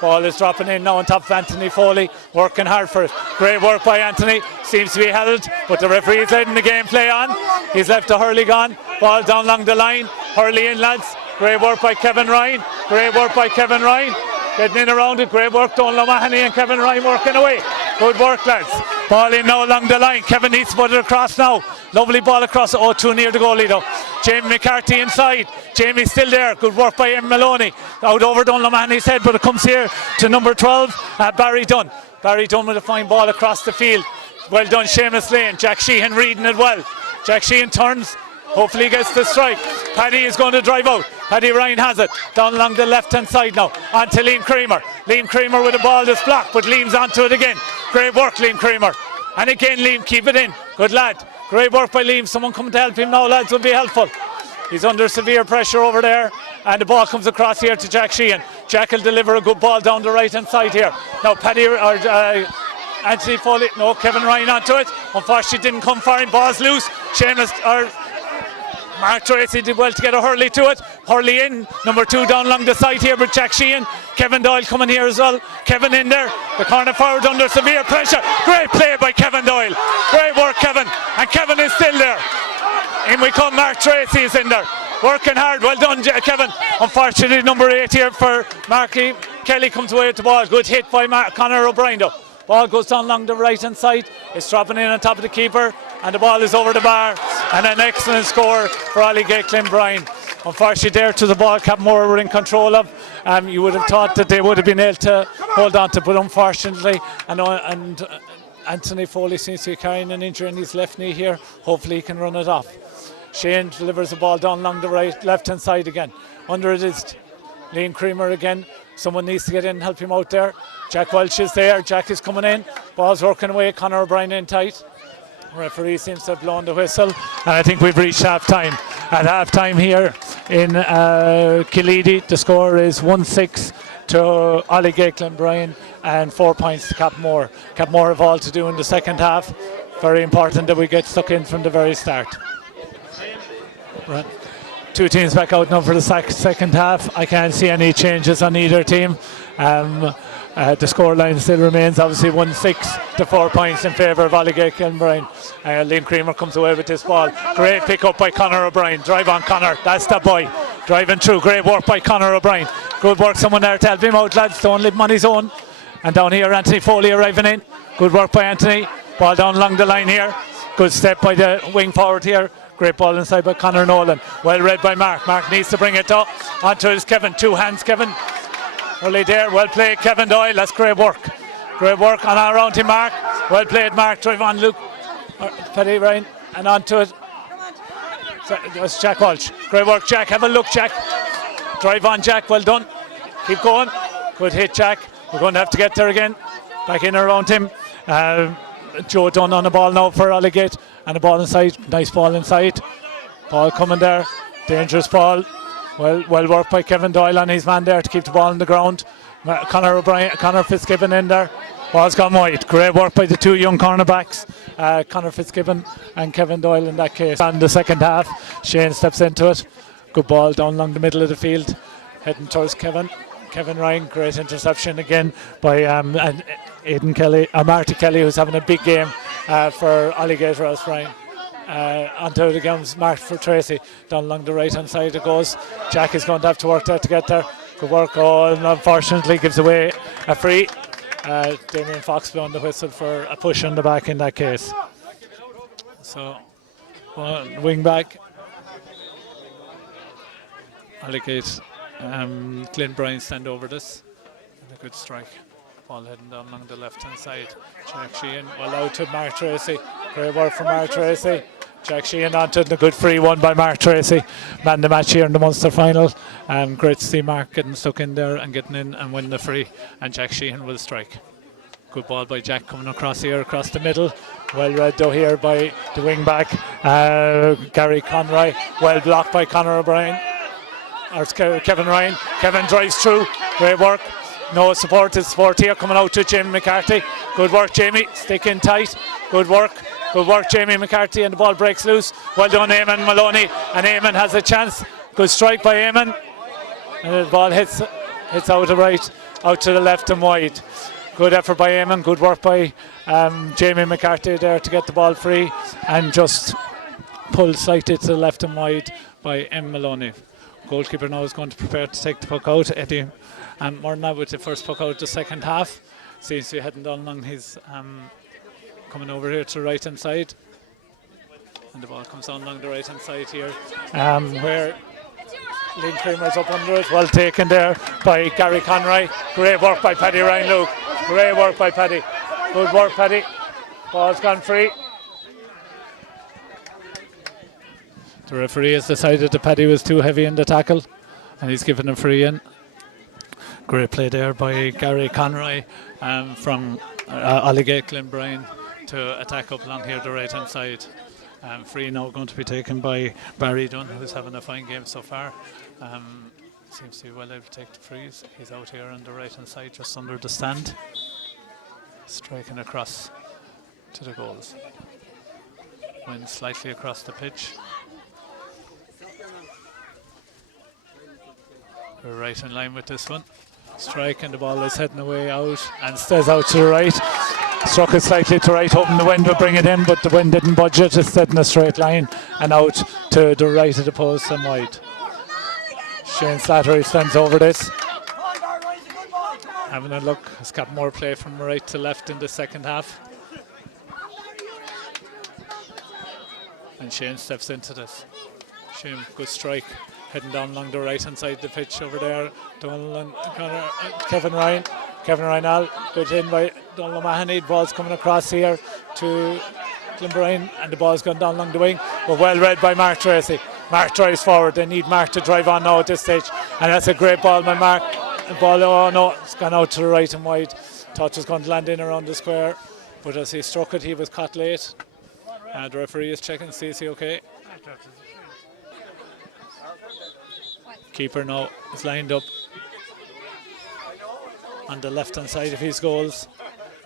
Ball is dropping in now on top of Anthony Foley, working hard for it. Great work by Anthony, seems to be held, but the referee is letting the game play on. He's left the Hurley gone, ball down along the line. Hurley in, lads. Great work by Kevin Ryan, great work by Kevin Ryan. Getting in around it, great work. Don O'Mahony and Kevin Ryan working away. Good work, lads. Ball in now along the line. Kevin needs to put it across now. Lovely ball across. Oh, too near the goalie though. Jamie McCarthy inside. Jamie's still there. Good work by M. Maloney. Out over Don O'Mahony's head, but it comes here to number 12, Barry Dunn. Barry Dunn with a fine ball across the field. Well done, Seamus Lane. Jack Sheehan reading it well. Jack Sheehan turns. Hopefully he gets the strike. Paddy is going to drive out. Paddy Ryan has it. Down along the left hand side now. On to Liam Creamer. Liam Creamer with a ball that's blocked, but Liam's onto it again. Great work, Liam Creamer. And again, Liam, keep it in. Good lad. Great work by Liam. Someone come to help him now, lads, would be helpful. He's under severe pressure over there. And the ball comes across here to Jack Sheehan. Jack will deliver a good ball down the right hand side here. Now Paddy or Anthony Foley. No, Kevin Ryan onto it. Unfortunately didn't come for him. Ball's loose. Seamus or Mark Tracy did well to get a Hurley to it. Hurley in, number 2 down along the side here with Jack Sheehan. Kevin Doyle coming here as well. Kevin in there. The corner forward under severe pressure. Great play by Kevin Doyle. Great work, Kevin. And Kevin is still there. In we come, Mark Tracy is in there. Working hard. Well done, Kevin. Unfortunately, number 8 here for Marky. Kelly comes away with the ball. Good hit by Conor O'Brien though. Ball goes down along the right hand side. It's dropping in on top of the keeper. And the ball is over the bar. And an excellent score for Oylegate-Glenbrien. Unfortunately there to the ball Cappamore were in control of. You would have thought that they would have been able to hold on to, but unfortunately and Anthony Foley seems to be carrying an injury in his left knee here. Hopefully he can run it off. Shane delivers the ball down along the left hand side again. Under it is Liam Creamer again. Someone needs to get in and help him out there. Jack Welch is there. Jack is coming in. Ball's working away. Conor O'Brien in tight. Referee seems to have blown the whistle, and I think we've reached half time. At half time here in Killeedy, the score is 1-6 to Oylegate-Glenbrien and 4 points to Cappamore. Cappamore have all to do in the second half. Very important that we get stuck in from the very start. Right. 2 teams back out now for the second half. I can't see any changes on either team. The scoreline still remains obviously 1-6 to 4 points in favour of Oylegate-Glenbrien. Liam Creamer comes away with this ball. Great pick up by Conor O'Brien. Drive on Conor. That's the boy. Driving through. Great work by Conor O'Brien. Good work. Someone there to help him out, lads. Don't leave him on his own. And down here, Anthony Foley arriving in. Good work by Anthony. Ball down along the line here. Good step by the wing forward here. Great ball inside by Conor Nolan. Well read by Mark. Mark needs to bring it up. Onto his Kevin. 2 hands, Kevin. Early there, well played, Kevin Doyle. That's great work. Great work on around him, Mark. Well played, Mark. Drive on, Luke. Paddy Ryan, and onto it. That's Jack Walsh. Great work, Jack. Have a look, Jack. Drive on, Jack. Well done. Keep going. Good hit, Jack. We're going to have to get there again. Back in around him. Joe Dunn on the ball now for Oylegate. And the ball inside. Nice ball inside. Ball coming there. Dangerous ball. Well worked by Kevin Doyle and his man there to keep the ball on the ground. Connor Fitzgibbon in there. Ball's gone wide. Great work by the two young cornerbacks, Connor Fitzgibbon and Kevin Doyle in that case. And the second half, Shane steps into it. Good ball down along the middle of the field, heading towards Kevin Ryan. Great interception again by Aidan Kelly, Marty Kelly, who's having a big game for Oylegate Rossbrine. Onto it again, Mark for Tracy. Down along the right hand side it goes. Jack is going to have to work there to get there. Good work. And unfortunately gives away a free. Damien Fox blowing the whistle for a push on the back in that case. So, wing back. Oylegate Glenbrien stand over this. And a good strike. Ball heading down along the left hand side. Jack Sheehan well out to Mark Tracy. Great work from Mark Tracy. Jack Sheehan onto the good free one by Mark Tracy. Man the match here in the Munster final. Great to see Mark getting stuck in there and getting in and winning the free. And Jack Sheehan will strike. Good ball by Jack coming across here, across the middle. Well read though here by the wing back, Gary Conroy. Well blocked by Conor O'Brien. Or Kevin Ryan. Kevin drives through. Great work. No support. It's support here coming out to Jamie McCarthy. Good work, Jamie. Stick in tight. Good work. Good work, Jamie McCarthy, and the ball breaks loose. Well done, Eamon Maloney, and Eamon has a chance. Good strike by Eamon, and the ball hits out to right, out to the left and wide. Good effort by Eamon. Good work by Jamie McCarthy there to get the ball free, and just pulled slightly to the left and wide by M Maloney. Goalkeeper now is going to prepare to take the puck out. Eddie Murna with the first puck out the second half. Seems to be heading down along his. Coming over here to the right hand side, and the ball comes down along the right hand side here, where Liam Creamer's up under it. Well taken there by Gary Conroy. Great work by Paddy Ryan Luke. Great work by Paddy. Good work, Paddy. Ball's gone free. The referee has decided that Paddy was too heavy in the tackle, and he's given a free in. Great play there by Gary Conroy from Oylegate-Glenbrien to attack up along here the right hand side. Free now going to be taken by Barry Dunn, who's having a fine game so far. Seems to be well able to take the frees. He's out here on the right hand side just under the stand, striking across to the goals. Went slightly across the pitch. We're right in line with this one. Strike, and the ball is heading away out and stays out to the right. Struck it slightly to right, hoping the wind would bring it in, but the wind didn't budge it. It's set in a straight line and out to the right of the post and wide. Shane Slattery stands over this. Having a look, has got more play from right to left in the second half. And Shane steps into this. Shane, good strike. Heading down along the right hand side of the pitch over there. Kevin Ryan. Kevin Ryan, good in by Donald O'Mahony. The ball's coming across here to Glenbrien, and the ball's gone down along the wing. But well read by Mark Tracy. Mark drives forward. They need Mark to drive on now at this stage. And that's a great ball by Mark. The ball, oh no, it's gone out to the right and wide. Thought it was going to land in around the square. But as he struck it, he was caught late. The referee is checking, is he okay? Keeper now is lined up on the left hand side of his goals,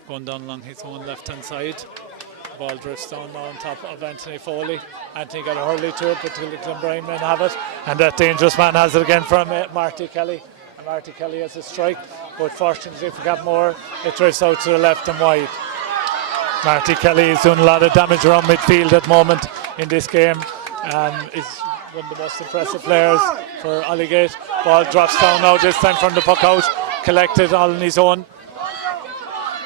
going down along his own left hand side. The ball drifts down now on top of Anthony Foley. Anthony got a hurley to it, but the Glenbrien men have it, and that dangerous man has it again from Marty Kelly. And Marty Kelly has a strike, but fortunately for Cappamore, it drifts out to the left and wide. Marty Kelly is doing a lot of damage around midfield at the moment in this game. Is one of the most impressive players for Oylegate. Ball drops down now, this time from the puck out, collected all on his own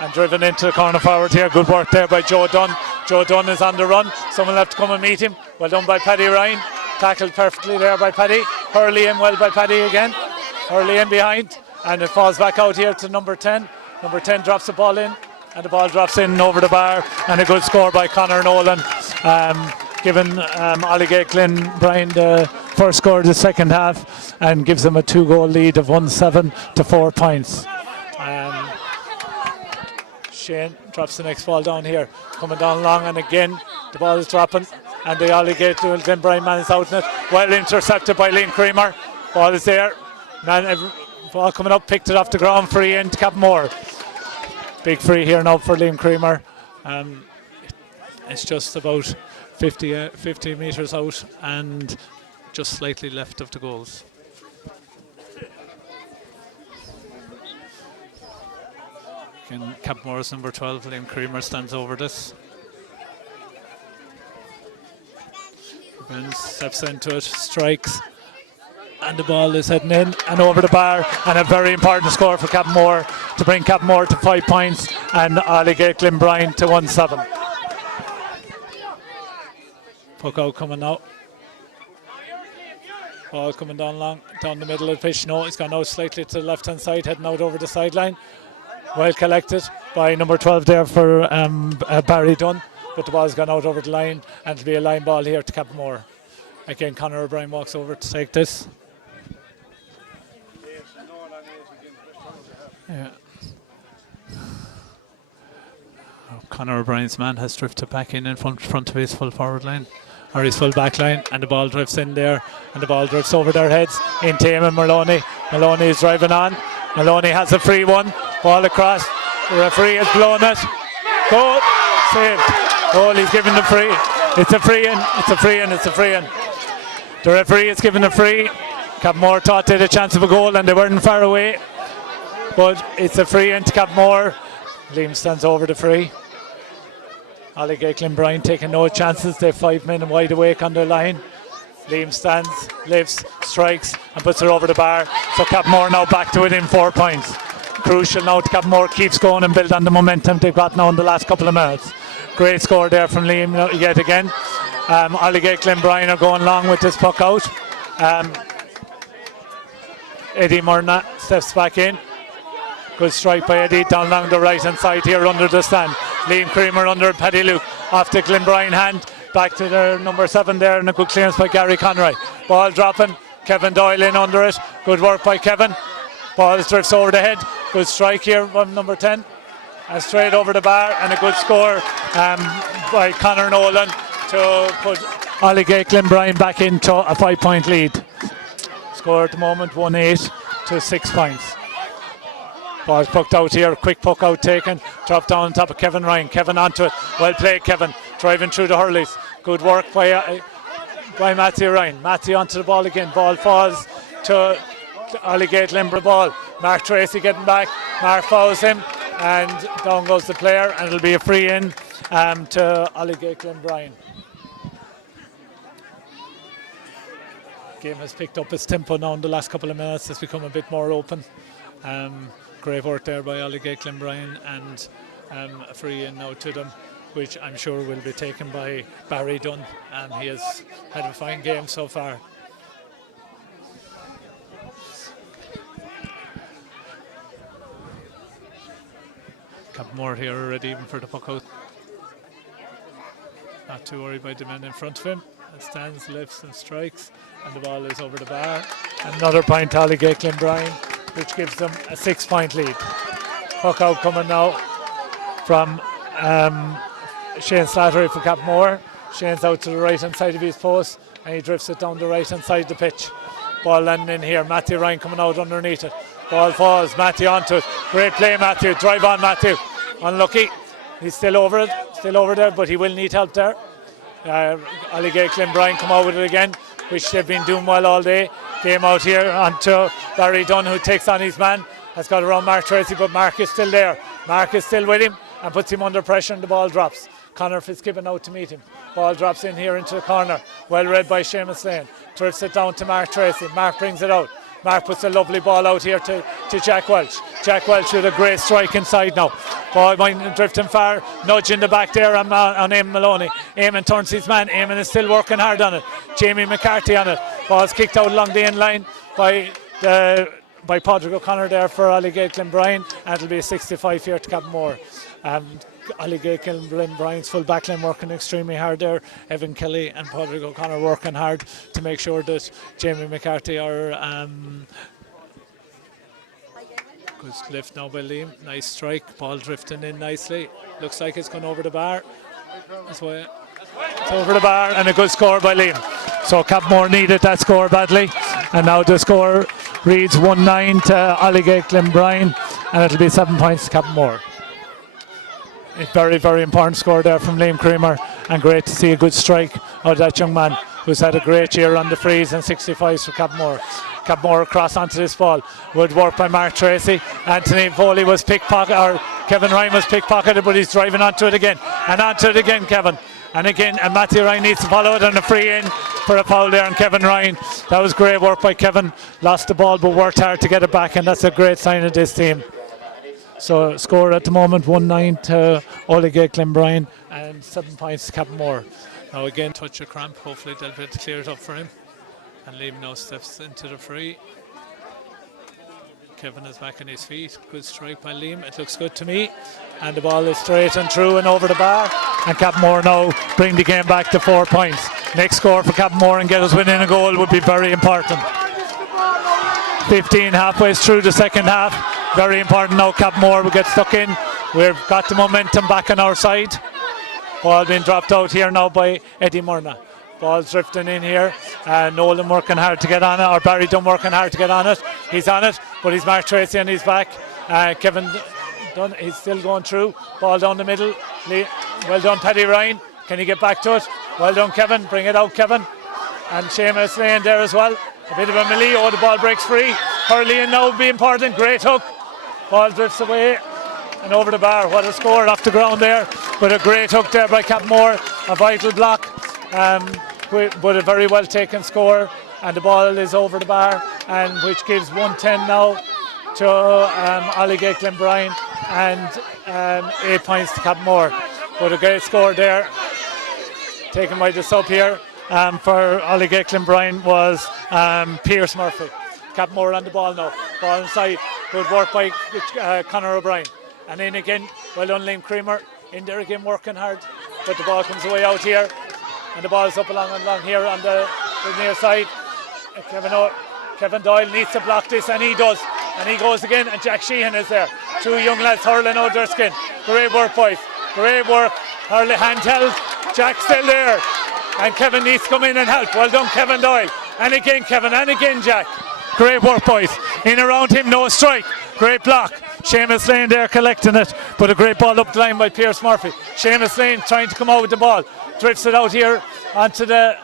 and driven into the corner forward here. Good work there by Joe Dunn. Joe Dunn is on the run. Someone will have to come and meet him. Well done by Paddy Ryan. Tackled perfectly there by Paddy. Hurley in well by Paddy again. Hurley in behind, and it falls back out here to number 10. Number 10 drops the ball in, and the ball drops in over the bar, and a good score by Conor Nolan. Giving Oylegate-Glenbrien the first score of the second half, and gives them a 2-goal lead of 1-7 to 4 points. Shane drops the next ball down here, coming down long, and again the ball is dropping, and the Oylegate-Glenbrien man is out in it. Well intercepted by Liam Creamer. Ball is there. Ball coming up, picked it off the ground, free into Cappamore. Big free here now for Liam Creamer. It's just about 50 metres out and just slightly left of the goals. Again, Cappamore's number 12, Liam Creamer, stands over this. Burns steps into it, strikes, and the ball is heading in and over the bar, and a very important score for Cappamore to bring Cappamore to 5 points and Oylegate-Glenbrien to 1-7. Puck out coming out. Ball coming down the middle of the pitch. No, it's gone out slightly to the left hand side, heading out over the sideline. Well collected by number 12 there for Barry Dunn, but the ball's gone out over the line, and it'll be a line ball here to Cappamore. Again, Conor O'Brien walks over to take this. Yeah. Conor O'Brien's man has drifted back in front of his full forward line, or his full back line, and the ball drifts in there, and the ball drifts over their heads into Eamon Maloney. Maloney is driving on. Maloney has a free one. Ball across. The referee has blown it. Goal. Saved. Goal. He's given the free. It's a free in. It's a free in. It's a free in. The referee has given a free. Cappamore thought they had a chance of a goal and they weren't far away. But it's a free in to Cappamore. Liam stands over the free. Oylegate-Glenbrien taking no chances. They have 5 men wide awake on their line. Liam stands, lifts, strikes, and puts it over the bar. So Cappamore now back to within 4 points. Crucial now to Cappamore keeps going and build on the momentum they've got now in the last couple of minutes. Great score there from Liam yet again. Oylegate-Glenbrien are going long with this puck out. Eddie Murna steps back in. Good strike by Eddie down along the right hand side here under the stand. Liam Creamer under Paddy Luke off the Glenbrien hand. Back to their number 7 there, and a good clearance by Gary Conroy. Ball dropping, Kevin Doyle in under it. Good work by Kevin. Ball drifts over the head. Good strike here from number 10. And straight over the bar, and a good score by Conor Nolan to put Oylegate-Glenbrien back into a 5 point lead. Score at the moment 1-8 to 6 points. Ball's pucked out here, quick puck out taken, dropped down on top of Kevin Ryan. Kevin onto it, well played Kevin, driving through the hurleys. Good work by Matthew Ryan. Matthew onto the ball again, ball falls to Oylegate-Glenbrien ball. Mark Tracy getting back, Mark fouls him, and down goes the player, and it'll be a free in to Oylegate-Glenbrien. Game has picked up its tempo now in the last couple of minutes. It's become a bit more open. Great work there by Oylegate-Glenbrien, and a free in now to them, which I'm sure will be taken by Barry Dunn, and he has had a fine game so far. Cappamore here already even for the puck out. Not too worried by the men in front of him. And stands, lifts and strikes, and the ball is over the bar. Another point to Oylegate-Glenbrien, which gives them a 6 point lead. Puck out coming now from Shane Slattery for Cappamore. Shane's out to the right hand side of his post, and he drifts it down the right hand side of the pitch. Ball landing in here. Matthew Ryan coming out underneath it. Ball falls. Matthew onto it. Great play, Matthew. Drive on, Matthew. Unlucky. He's still over it. Still over there, but he will need help there. Oylegate-Glenbrien come out with it again, which they've been doing well all day. Came out here onto Barry Dunn, who takes on his man. Has got around Mark Tracy, but Mark is still there. Mark is still with him and puts him under pressure, and the ball drops. Conor Fitzgibbon out to meet him. Ball drops in here into the corner. Well read by Seamus Lane. Drifts it down to Mark Tracy. Mark brings it out. Mark puts a lovely ball out here to Jack Welch. Jack Welch with a great strike inside now. Ball drifting far, nudging the back there on Eamon Maloney. Eamon turns his man. Eamon is still working hard on it. Jamie McCarthy on it. Ball's kicked out along the end line by Padraig O'Connor there for Oylegate-Glenbrien, and it'll be a 65 here to Cappamore. Oylegate-Glenbrien's full backline working extremely hard there. Evan Kelly and Padraig O'Connor working hard to make sure that Jamie McCarthy are good lift now by Liam. Nice strike, ball drifting in nicely. Looks like it's gone over the bar. That's why it's over the bar, and a good score by Liam. So Cappamore needed that score badly. And now the score reads 1-9 to Oylegate-Glenbrien, and it'll be 7 points to Cappamore. A very, very important score there from Liam Creamer, and great to see a good strike out of that young man who's had a great year on the frees, and 65s for Cappamore. Cappamore across onto this ball. Good work by Mark Tracy. Anthony Foley was pickpocketed, or Kevin Ryan was pickpocketed, but he's driving onto it again. And onto it again, Kevin. And again, and Matthew Ryan needs to follow it on a free in for a foul there on Kevin Ryan. That was great work by Kevin. Lost the ball, but worked hard to get it back, and that's a great sign of this team. So score at the moment 1-9 to Oylegate-Glenbrien, and 7 points to Cappamore. Now again, touch of cramp. Hopefully they'll be able to clear it up for him. And Liam now steps into the free. Kevin is back on his feet. Good strike by Liam. It looks good to me. And the ball is straight and through and over the bar. And Cappamore now bring the game back to 4 points. Next score for Cappamore and get us within a goal would be very important. 15 halfway through the second half. Very important now. Cappamore will get stuck in. We've got the momentum back on our side. Ball being dropped out here now by Eddie Murna. Ball's drifting in here. Nolan working hard to get on it, or Barry Dunn working hard to get on it. He's on it, but he's Mark Tracy on his back. Kevin Dunn, he's still going through. Ball down the middle. Well done, Paddy Ryan. Can he get back to it? Well done, Kevin. Bring it out, Kevin. And Seamus Lane there as well. A bit of a melee. Oh, the ball breaks free. Hurling now would be important. Great hook. Ball drifts away and over the bar. What a score off the ground there. But a great hook there by Cappamore. A vital block. But a very well taken score, and the ball is over the bar, and which gives 110 now to Oylegate-Glenbrien, and 8 points to Cappamore. But a great score there taken by the sub here for Oylegate-Glenbrien was Pierce Murphy. Cappamore on the ball now, ball inside. Good work by Conor O'Brien, and then again, well done Liam Creamer in there again working hard, but the ball comes away out here. And the ball's up along here on the near side. Kevin Doyle needs to block this, and he does. And he goes again, and Jack Sheehan is there. Two young lads hurling out their skin. Great work, boys. Great work. Hurling handheld. Jack's still there. And Kevin needs to come in and help. Well done, Kevin Doyle. And again, Kevin, and again, Jack. Great work, boys. In around him, no strike. Great block. Seamus Lane there collecting it, but a great ball up the line by Pierce Murphy. Seamus Lane trying to come out with the ball. Drifts it out here onto the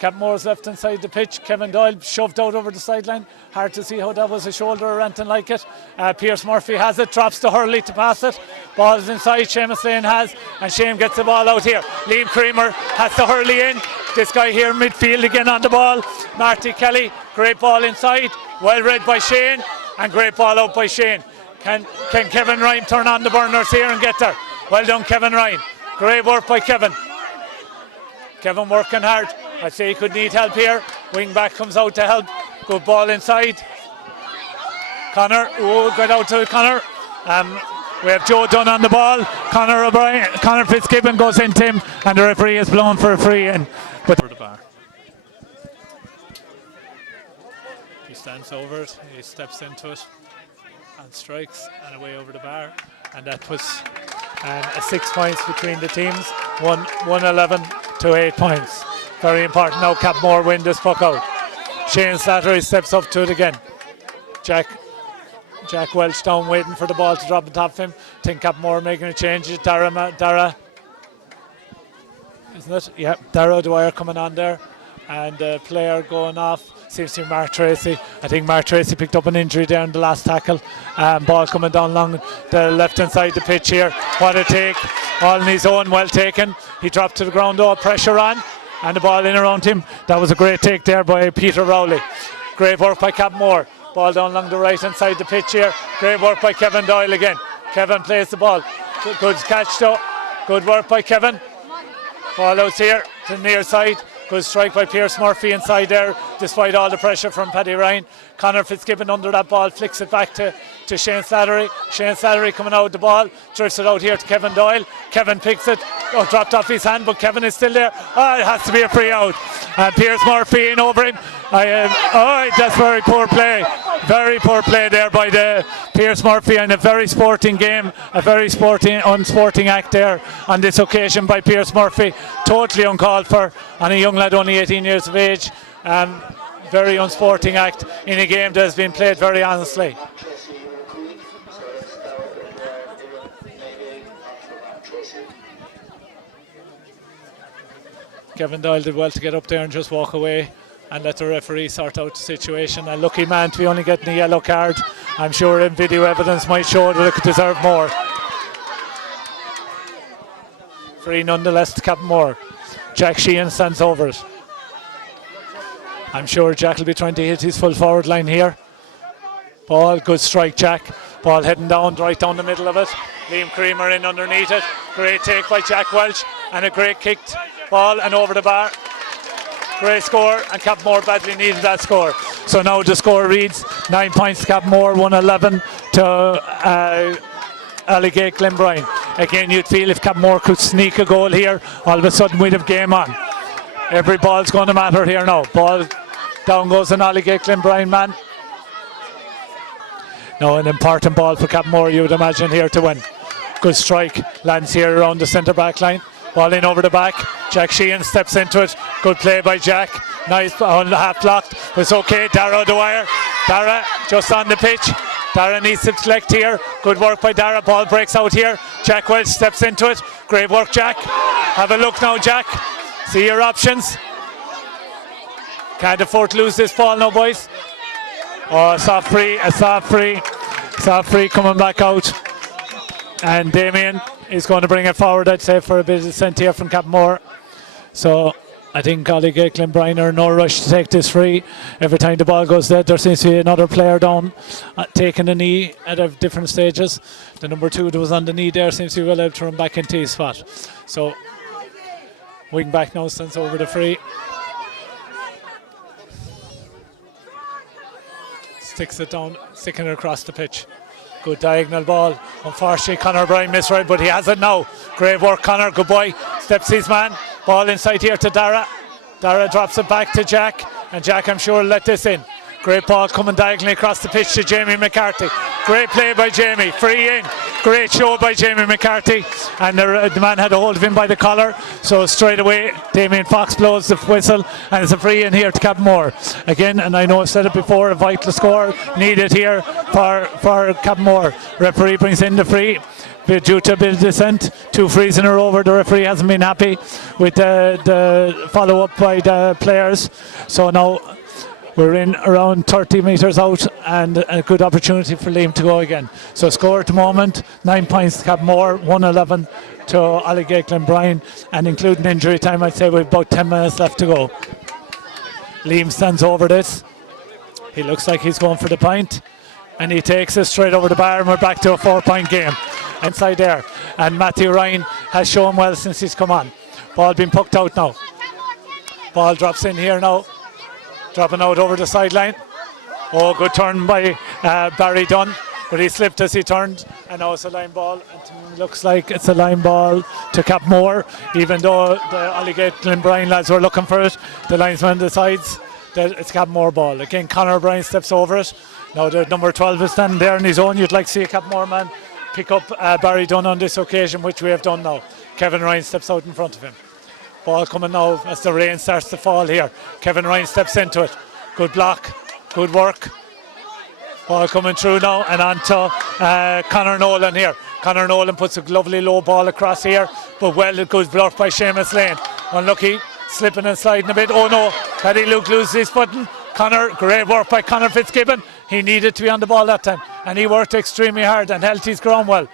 Cappamore's left hand side of the pitch. Kevin Doyle shoved out over the sideline. Hard to see how that was a shoulder or anything like it. Pierce Murphy has it, drops to Hurley to pass it. Ball is inside, Seamus Lane has, and Shane gets the ball out here. Liam Creamer has to Hurley in. This guy here in midfield again on the ball. Marty Kelly, great ball inside. Well read by Shane, and great ball out by Shane. Can Kevin Ryan turn on the burners here and get there? Well done, Kevin Ryan. Great work by Kevin. Kevin working hard. I'd say he could need help here. Wing back comes out to help. Good ball inside. Connor, got out to Connor. We have Joe Dunn on the ball. Connor Fitzgibbon goes into him, and the referee is blown for a free in. But the bar. He stands over it. He steps into it and strikes, and away over the bar. And that puts a 6 points between the teams. 111 to 8 points. Very important now. Cappamore win this puck out. Shane Slattery steps up to it again. Jack Welch down waiting for the ball to drop on top of him. I think Cappamore making a change. Dara, isn't it? Yeah, Dara Dwyer coming on there. And the player going off seems to be Mark Tracy. I think Mark Tracy picked up an injury there in the last tackle. Ball coming down along the left hand side of the pitch here. What a take. All on his own, well taken. He dropped to the ground though, pressure on. And the ball in around him. That was a great take there by Peter Rowley. Great work by Cappamore. Ball down along the right hand side of the pitch here. Great work by Kevin Doyle again. Kevin plays the ball. Good catch though. Good work by Kevin. Ball out here to the near side. Good strike by Pierce Murphy inside there, despite all the pressure from Paddy Ryan. Connor Fitzgibbon under that ball, flicks it back to Shane Slattery. Shane Slattery coming out with the ball, drifts it out here to Kevin Doyle. Kevin picks it, dropped off his hand, but Kevin is still there. It has to be a free out. And Pierce Murphy in over him. That's very poor play. Very poor play there by the Pierce Murphy, and a very sporting game, a very unsporting act there on this occasion by Pierce Murphy. Totally uncalled for on a young lad only 18 years of age. very unsporting act in a game that has been played very honestly. Kevin Doyle did well to get up there and just walk away and let the referee sort out the situation. A lucky man to be only getting a yellow card. I'm sure in video evidence might show that it could deserve more. Free nonetheless to Cappamore. Jack Sheehan stands over it. I'm sure Jack will be trying to hit his full forward line here. Ball, good strike, Jack. Ball heading down, right down the middle of it. Liam Creamer in underneath it. Great take by Jack Welch and a great kicked ball and over the bar. Great score, and Cappamore badly needed that score. So now the score reads 9 points to Cappamore, 111 to Oylegate-Glenbrien. Again, you'd feel if Cappamore could sneak a goal here, all of a sudden we'd have game on. Every ball's going to matter here now. Ball down goes an Oylegate-Glenbrien man. Now an important ball for Cappamore, you would imagine, here to win. Good strike, lands here around the centre back line. Ball in over the back. Jack Sheehan steps into it. Good play by Jack. Nice half blocked. It's okay. Dara Dwyer. Dara just on the pitch. Dara needs to collect here. Good work by Dara. Ball breaks out here. Jack Welch steps into it. Great work, Jack. Have a look now, Jack. See your options. Can't afford to lose this ball now, boys. Oh, a soft free coming back out. And Damien is going to bring it forward, I'd say, for a bit of descent here from Cappamore. So I think Oylegate-Glenbrien are in no rush to take this free. Every time the ball goes dead, there seems to be another player down taking a knee at different stages. The number 2 that was on the knee there seems to be well able to run back into his spot. So wing back now sends over the free. Sticks it down, sticking it across the pitch. Good diagonal ball. Unfortunately, Conor Bryan misread, but he has it now. Great work, Conor. Good boy. Steps his man. Ball inside here to Dara. Dara drops it back to Jack. And Jack, I'm sure, will let this in. Great ball coming diagonally across the pitch to Jamie McCarthy. Great play by Jamie. Free in. Great show by Jamie McCarthy. And the man had a hold of him by the collar. So straight away, Damien Fox blows the whistle. And it's a free in here to Cappamore. Again, and I know I've said it before, a vital score needed here for Cappamore. Referee brings in the free. Due to a bit of dissent, 2 frees in a row over. The referee hasn't been happy with the follow-up by the players. So now we're in around 30 metres out and a good opportunity for Liam to go again. So score at the moment, 9 points to Cappamore, 111 to Oylegate-Glenbrien, and including injury time, I'd say we've about 10 minutes left to go. Liam stands over this. He looks like he's going for the point, and he takes it straight over the bar, and we're back to a 4-point game inside there. And Matthew Ryan has shown well since he's come on. Ball being pucked out now. Ball drops in here now. Dropping out over the sideline. Oh, good turn by Barry Dunn, but he slipped as he turned, and now it's a line ball. It looks like it's a line ball to Cappamore, even though the Oylegate-Glenbrien lads were looking for it. The linesman decides that it's Cappamore ball. Again, Conor Bryan steps over it. Now the number 12 is standing there on his own. You'd like to see a Cappamore man pick up Barry Dunn on this occasion, which we have done now. Kevin Ryan steps out in front of him. Ball coming now as the rain starts to fall here. Kevin Ryan steps into it. Good block, good work. Ball coming through now and on to Conor Nolan here. Conor Nolan puts a lovely low ball across here, but well, it goes blocked by Seamus Lane. Unlucky, slipping and sliding a bit. Oh no, Paddy Luke loses his footing. Conor, great work by Conor Fitzgibbon. He needed to be on the ball that time, and he worked extremely hard and held his ground well.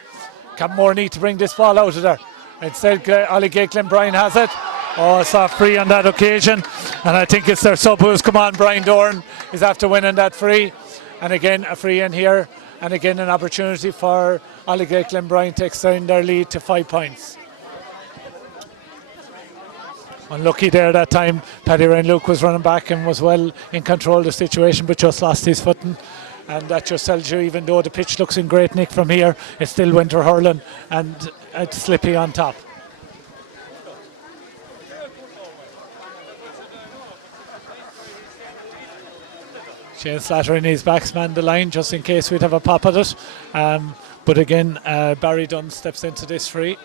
Cappamore need to bring this ball out of there. Instead, Oylegate-Glenbrien has it. Oh, soft free on that occasion, and I think it's their sub who's come on. Brian Doran is after winning that free, and again a free in here, and again an opportunity for Oylegate-Glenbrien to extend their lead to 5 points. Unlucky there that time. Paddy Ryan Luke was running back and was well in control of the situation, but just lost his footing. And that just tells you, even though the pitch looks in great nick from here, it's still winter hurling and it's slippy on top. Shane Slattery needs backsman the line just in case we'd have a pop at it. But again, Barry Dunn steps into this free.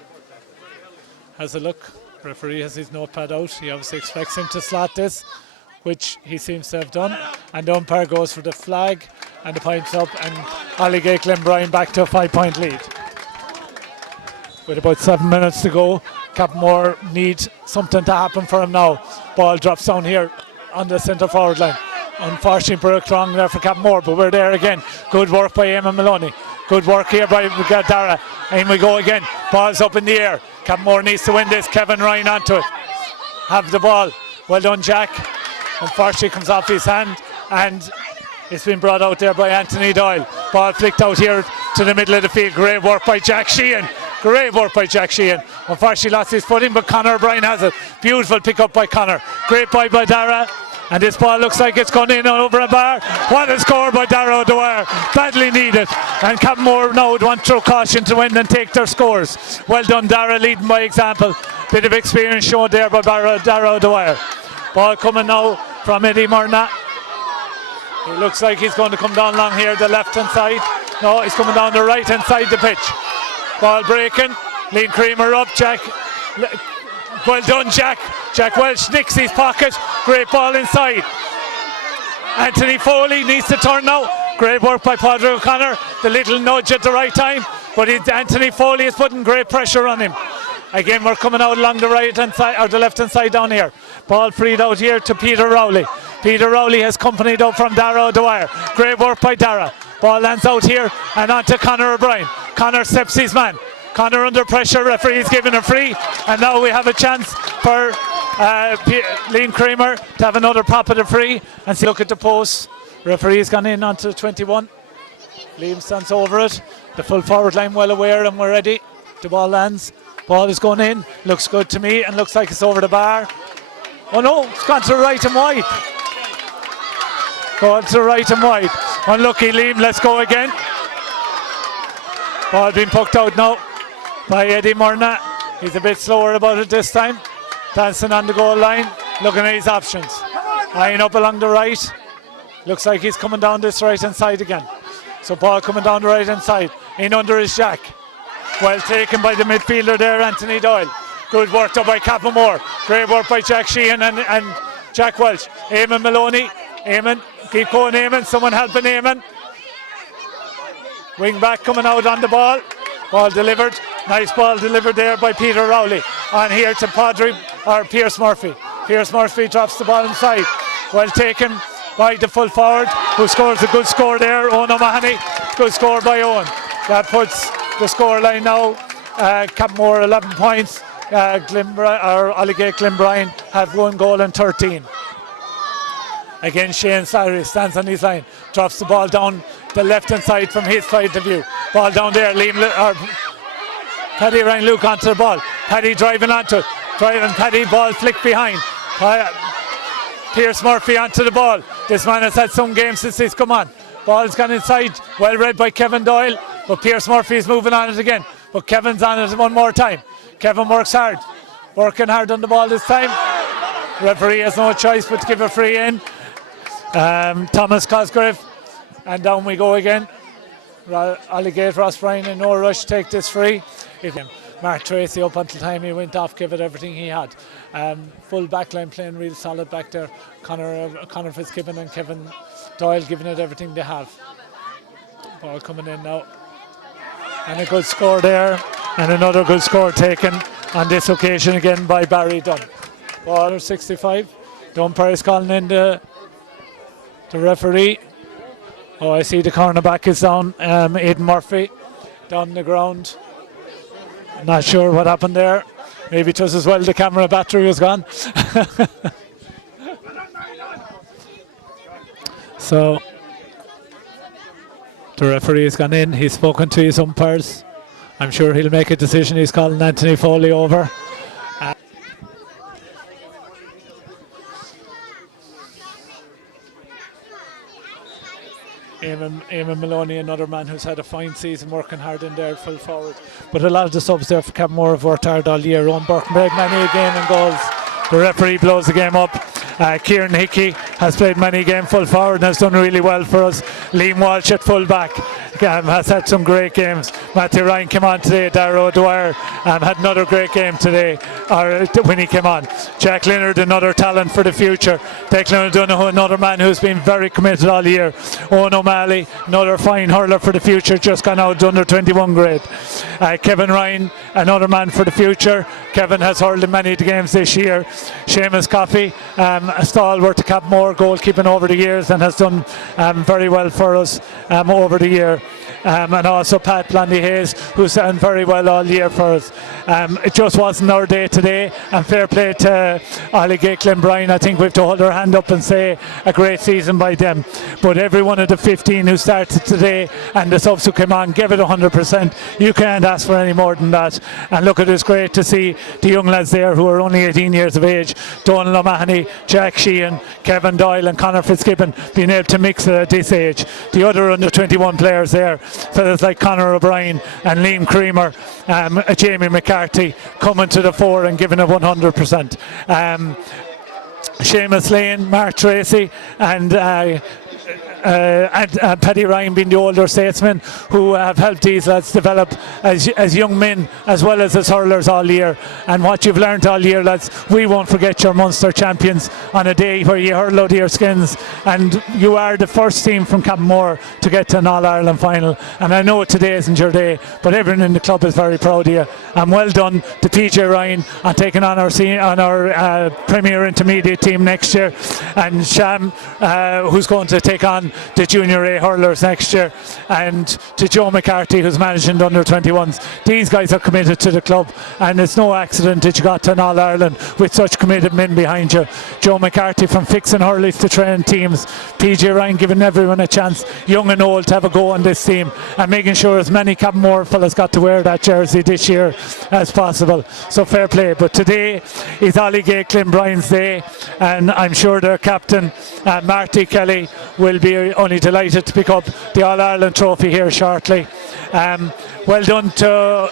Has a look. Referee has his notepad out. He obviously expects him to slot this. which he seems to have done. And the umpire goes for the flag, and the point's up, and Oylegate-Glenbrien back to a 5-point lead. With about 7 minutes to go, Cappamore need something to happen for him now. Ball drops down here on the centre forward line. Unfortunately, broke wrong there for Cappamore, but we're there again. Good work by Eamon Maloney. Good work here by Dara. And we go again. Ball's up in the air. Cappamore needs to win this. Kevin Ryan onto it. Have the ball. Well done, Jack. Unfortunately, comes off his hand, and it's been brought out there by Anthony Doyle. Ball flicked out here to the middle of the field. Great work by Jack Sheehan. Great work by Jack Sheehan. Unfortunately, lost his footing, but Conor O'Brien has it. Beautiful pick up by Conor. Great ball by Dara. And this ball looks like it's gone in over a bar. What a score by Dara O'Dwyer. Badly needed. And Cappamore now would want through caution to win and take their scores. Well done, Dara, leading by example. Bit of experience shown there by Dara O'Dwyer. Ball coming now from Eddie Murna. It looks like he's going to come down along here the left hand side. No, he's coming down the right hand side of the pitch. Ball breaking. Liam Creamer up. Jack. Well done, Jack. Jack Welsh nicks his pocket. Great ball inside. Anthony Foley needs to turn now. Great work by Padraig O'Connor. The little nudge at the right time. But Anthony Foley is putting great pressure on him. Again, we're coming out along the right hand side, or the left hand side down here. Ball freed out here to Peter Rowley. Peter Rowley has companied up from Dara O'Dwyer. Great work by Dara. Ball lands out here and on to Conor O'Brien. Conor steps his man. Conor under pressure, referee is giving a free, and now we have a chance for Liam Creamer to have another pop at the free and see. Look at the post. Referee's gone in onto 21. Liam stands over it. The full forward line well aware, and we're ready. The ball lands. Ball is going in. Looks good to me and looks like it's over the bar. Oh no, it's gone to the right and wide. Gone to the right and wide. Unlucky Liam, let's go again. Ball being poked out now by Eddie Murna. He's a bit slower about it this time. Dancing on the goal line, looking at his options. Eyeing up along the right. Looks like he's coming down this right hand side again. So ball coming down the right hand side. In under his Jack. Well taken by the midfielder there, Anthony Doyle. Good work done by Cappamore. Great work by Jack Sheehan and Jack Welch. Eamon Maloney. Eamon, keep going Eamon. Someone helping Eamon. Wing back coming out on the ball. Ball delivered. Nice ball delivered there by Peter Rowley. On here to Pierce Murphy. Pierce Murphy drops the ball inside. Well taken by the full forward, who scores a good score there, Owen O'Mahony. Good score by Owen. That puts the score line now. Cappamore 11 points. Oylegate-Glenbrien have 1 goal and 13. Again, Shane Slattery stands on his line, drops the ball down the left hand side from his side of view. Ball down there, Paddy Ryan Luke onto the ball. Paddy driving onto it. Paddy, ball flicked behind. Pierce Murphy onto the ball. This man has had some games since he's come on. Ball's gone inside, well read by Kevin Doyle, but Pierce Murphy is moving on it again. But Kevin's on it one more time. Kevin works hard, working hard on the ball this time. Referee has no choice but to give a free in. Thomas Cosgrave, and down we go again. Oylegate Ross Bryan in no rush take this free. Mark Tracy up until time he went off, give it everything he had. Full backline playing real solid back there. Conor Fitzgibbon and Kevin Doyle giving it everything they have. Ball coming in now. And a good score there. And another good score taken on this occasion again by Barry Dunn. Ball 65. The umpire is calling in the referee. Oh, I see the cornerback is down. Aidan Murphy down the ground. Not sure what happened there. Maybe it was as well the camera battery was gone. So the referee has gone in. He's spoken to his umpires. I'm sure he'll make a decision. He's calling Anthony Foley over. Eamon Maloney, another man who's had a fine season, working hard in there, full forward. But a lot of the subs there for Cappamore have worked hard all year. Owen Burke played many a game and goals. The referee blows the game up. Kieran Hickey has played many games full forward and has done really well for us. Liam Walsh at full back has had some great games. Matthew Ryan came on today. Darragh O'Dwyer had another great game today, or when he came on. Jack Leonard, another talent for the future. Declan O'Donoghue, another man who's been very committed all year. Owen O'Malley, another fine hurler for the future, just gone out under 21 grade. Kevin Ryan, another man for the future. Kevin has hurled in many of the games this year. Seamus Coffey, a stalwart to Cappamore, goalkeeping over the years, and has done very well for us over the year. And also Pat Blandy-Hayes, who's done very well all year for us. It just wasn't our day today, and fair play to Oylegate-Glenbrien. I think we have to hold our hand up and say a great season by them. But every one of the 15 who started today and the subs who came on gave it 100%. You can't ask for any more than that. And look, it is great to see the young lads there who are only 18 years of age. Donal O'Mahony, Jack Sheehan, Kevin Doyle and Conor Fitzgibbon being able to mix it at this age. The other under 21 players there, fellas like Conor O'Brien and Liam Creamer, Jamie McCarthy coming to the fore and giving it 100%. Seamus Lane, Mark Tracy and Paddy Ryan being the older statesmen who have helped these lads develop as young men as well as hurlers all year. And what you've learned all year, lads, we won't forget your Munster champions on a day where you hurl out of your skins, and you are the first team from Cappamore to get to an All-Ireland final. And I know today isn't your day, but everyone in the club is very proud of you. And well done to PJ Ryan on taking on our Premier Intermediate team next year, and Sham, who's going to take on the Junior A hurlers next year, and to Joe McCarthy, who's managing the under 21s. These guys are committed to the club, and it's no accident that you got to an All-Ireland with such committed men behind you. Joe McCarthy from fixing hurlers to training teams, PJ Ryan giving everyone a chance, young and old, to have a go on this team, and making sure as many Cappamore fellas got to wear that jersey this year as possible. So fair play. But today is Oylegate-Glenbrien's day, and I'm sure their captain Marty Kelly will be only delighted to pick up the All-Ireland trophy here shortly. Well done to,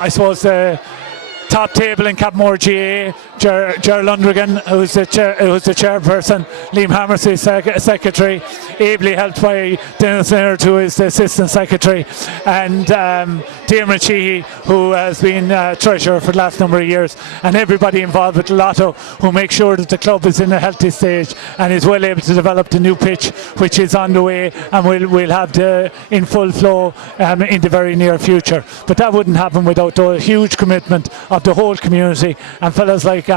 I suppose, the top table in Cappamore GAA, Ger Lundrigan, who's the chairperson, Liam Hammersley, secretary, ably helped by Dennis Leonard, who is the assistant secretary, and Diarmaid Sheehy, who has been treasurer for the last number of years, and everybody involved with the Lotto, who make sure that the club is in a healthy stage and is well able to develop the new pitch, which is on the way, and we'll have in full flow in the very near future. But that wouldn't happen without the huge commitment of the whole community, and fellas like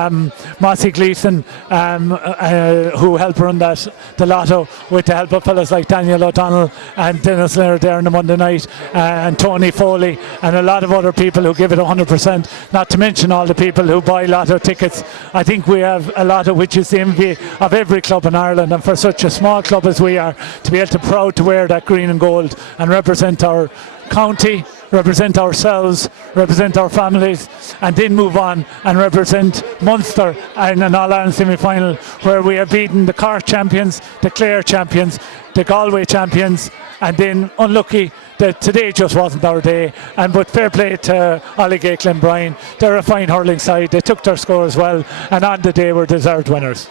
Mossy Gleeson, who help run the Lotto, with the help of fellas like Daniel O'Donnell and Dennis Leonard there on the Monday night, and Tony Foley, and a lot of other people who give it 100%, not to mention all the people who buy Lotto tickets. I think we have a Lotto which is the envy of every club in Ireland, and for such a small club as we are, to be able to proud to wear that green and gold and represent our county, represent ourselves, represent our families, and then move on and represent Munster in an All-Ireland semi-final, where we have beaten the Cork champions, the Clare champions, the Galway champions, and then unlucky that today just wasn't our day. But fair play to Oylegate-Glenbrien. They're a fine hurling side. They took their score as well, and on the day were deserved winners.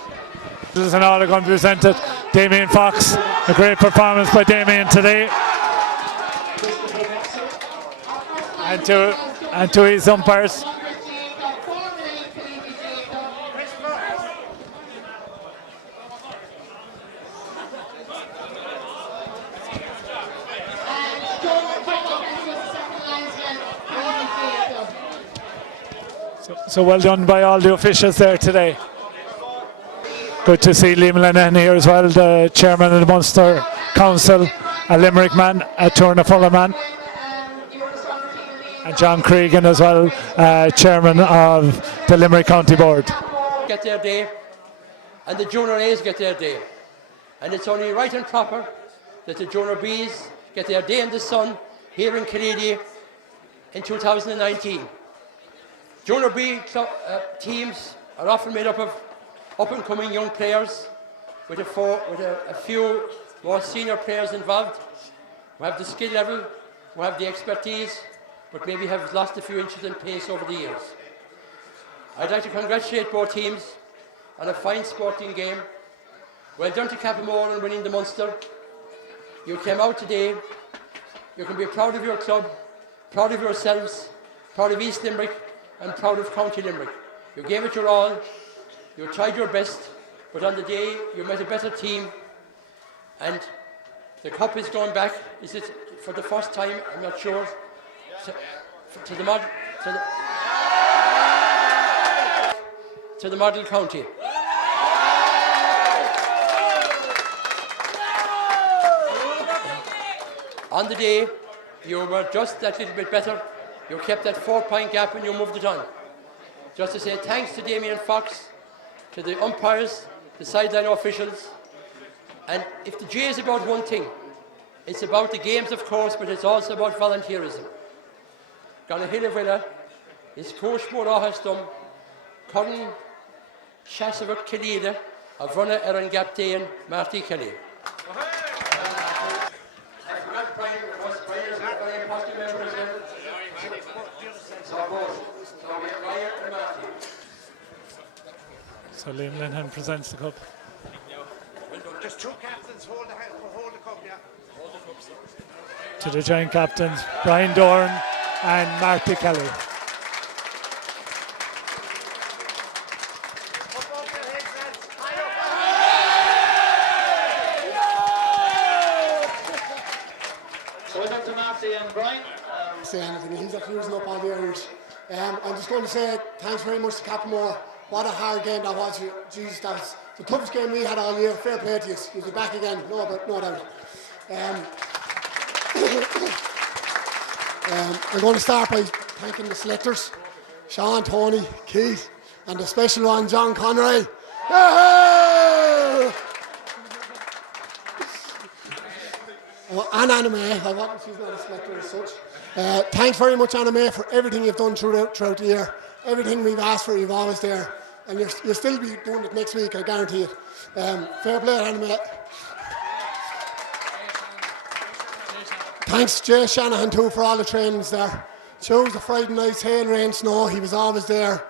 This is an all going to be presented. Damien Fox, a great performance by Damien today. And to his umpires. So well done by all the officials there today. Good to see Liam Lennon here as well, the chairman of the Munster Council, a Limerick man, a Turner Fuller man. And John Cregan as well, chairman of the Limerick County Board. Get their day, and the Junior A's get their day. And it's only right and proper that the Junior B's get their day in the sun here in Killeedy in 2019. Junior B teams are often made up of up-and-coming young players with a few more senior players involved who have the skill level, who have the expertise, but maybe have lost a few inches in pace over the years. I'd like to congratulate both teams on a fine sporting game. Well done to Cappamore on winning the Munster. You came out today, you can be proud of your club, proud of yourselves, proud of East Limerick, and proud of County Limerick. You gave it your all, you tried your best, but on the day you met a better team, and the cup is going back. Is it for the first time? I'm not sure. To the model county. On the day, you were just that little bit better. You kept that 4-point gap and you moved it on. Just to say thanks to Damien Fox, to the umpires, the sideline officials. And if the J is about one thing, it's about the games, of course, but it's also about volunteerism. Gonna Hillevilla is coach Mora Hastum, Curran Shasavak Killeedy, of Runner Erin Gaptain, Marty Kelly. So Liam Linhan presents the cup. Just two captains hold the cup, yeah. To the joint captains, Brian Dorn and Marty Kelly. So it's up to Marty and Brian. Say anything, he's after using up all the Irish. I'm just going to say thanks very much to Cappamore. What a hard game that was. Jeez, that was the toughest game we had all year. Fair play to you. You'll be back again, no doubt. I'm going to start by thanking the selectors, Sean, Tony, Keith, and the special one, John Conroy. And Anna May, I want she's not a selector as such. Thanks very much, Anna May, for everything you've done throughout the year. Everything we've asked for, you've always there. And you'll still be doing it next week, I guarantee it. Fair play, Anna May. Thanks, Jay Shanahan, too, for all the trainings there. Chose the Friday nights, hail, rain, snow. He was always there.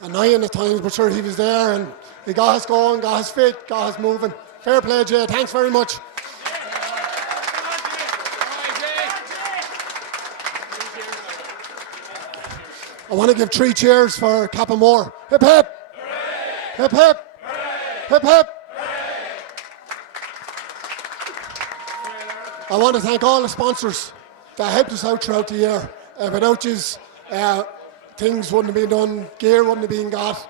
Annoying at times, but sure, he was there. And he got us going, got us fit, got us moving. Fair play, Jay. Thanks very much. I want to give 3 cheers for Cappamore. Hip hip! Hip hip! Hip hip! I want to thank all the sponsors that helped us out throughout the year. Without you, things wouldn't have been done, gear wouldn't have been got,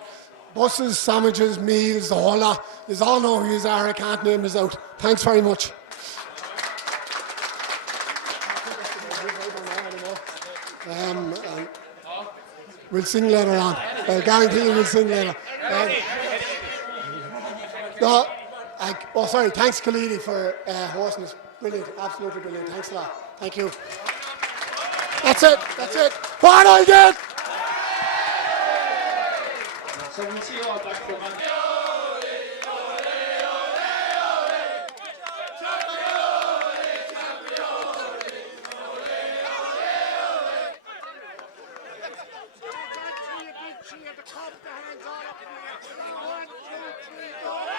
buses, sandwiches, meals, the whole lot. You all know who you are, I can't name this out. Thanks very much. We'll sing later on. I guarantee you we'll sing later. Thanks Killeedy for hosting us. Brilliant, absolutely brilliant. Thanks a lot. Thank you. That's it. What I did! So we'll see you all back for Monday. The cup, the hands all up in the air. 1, 2, 3, go.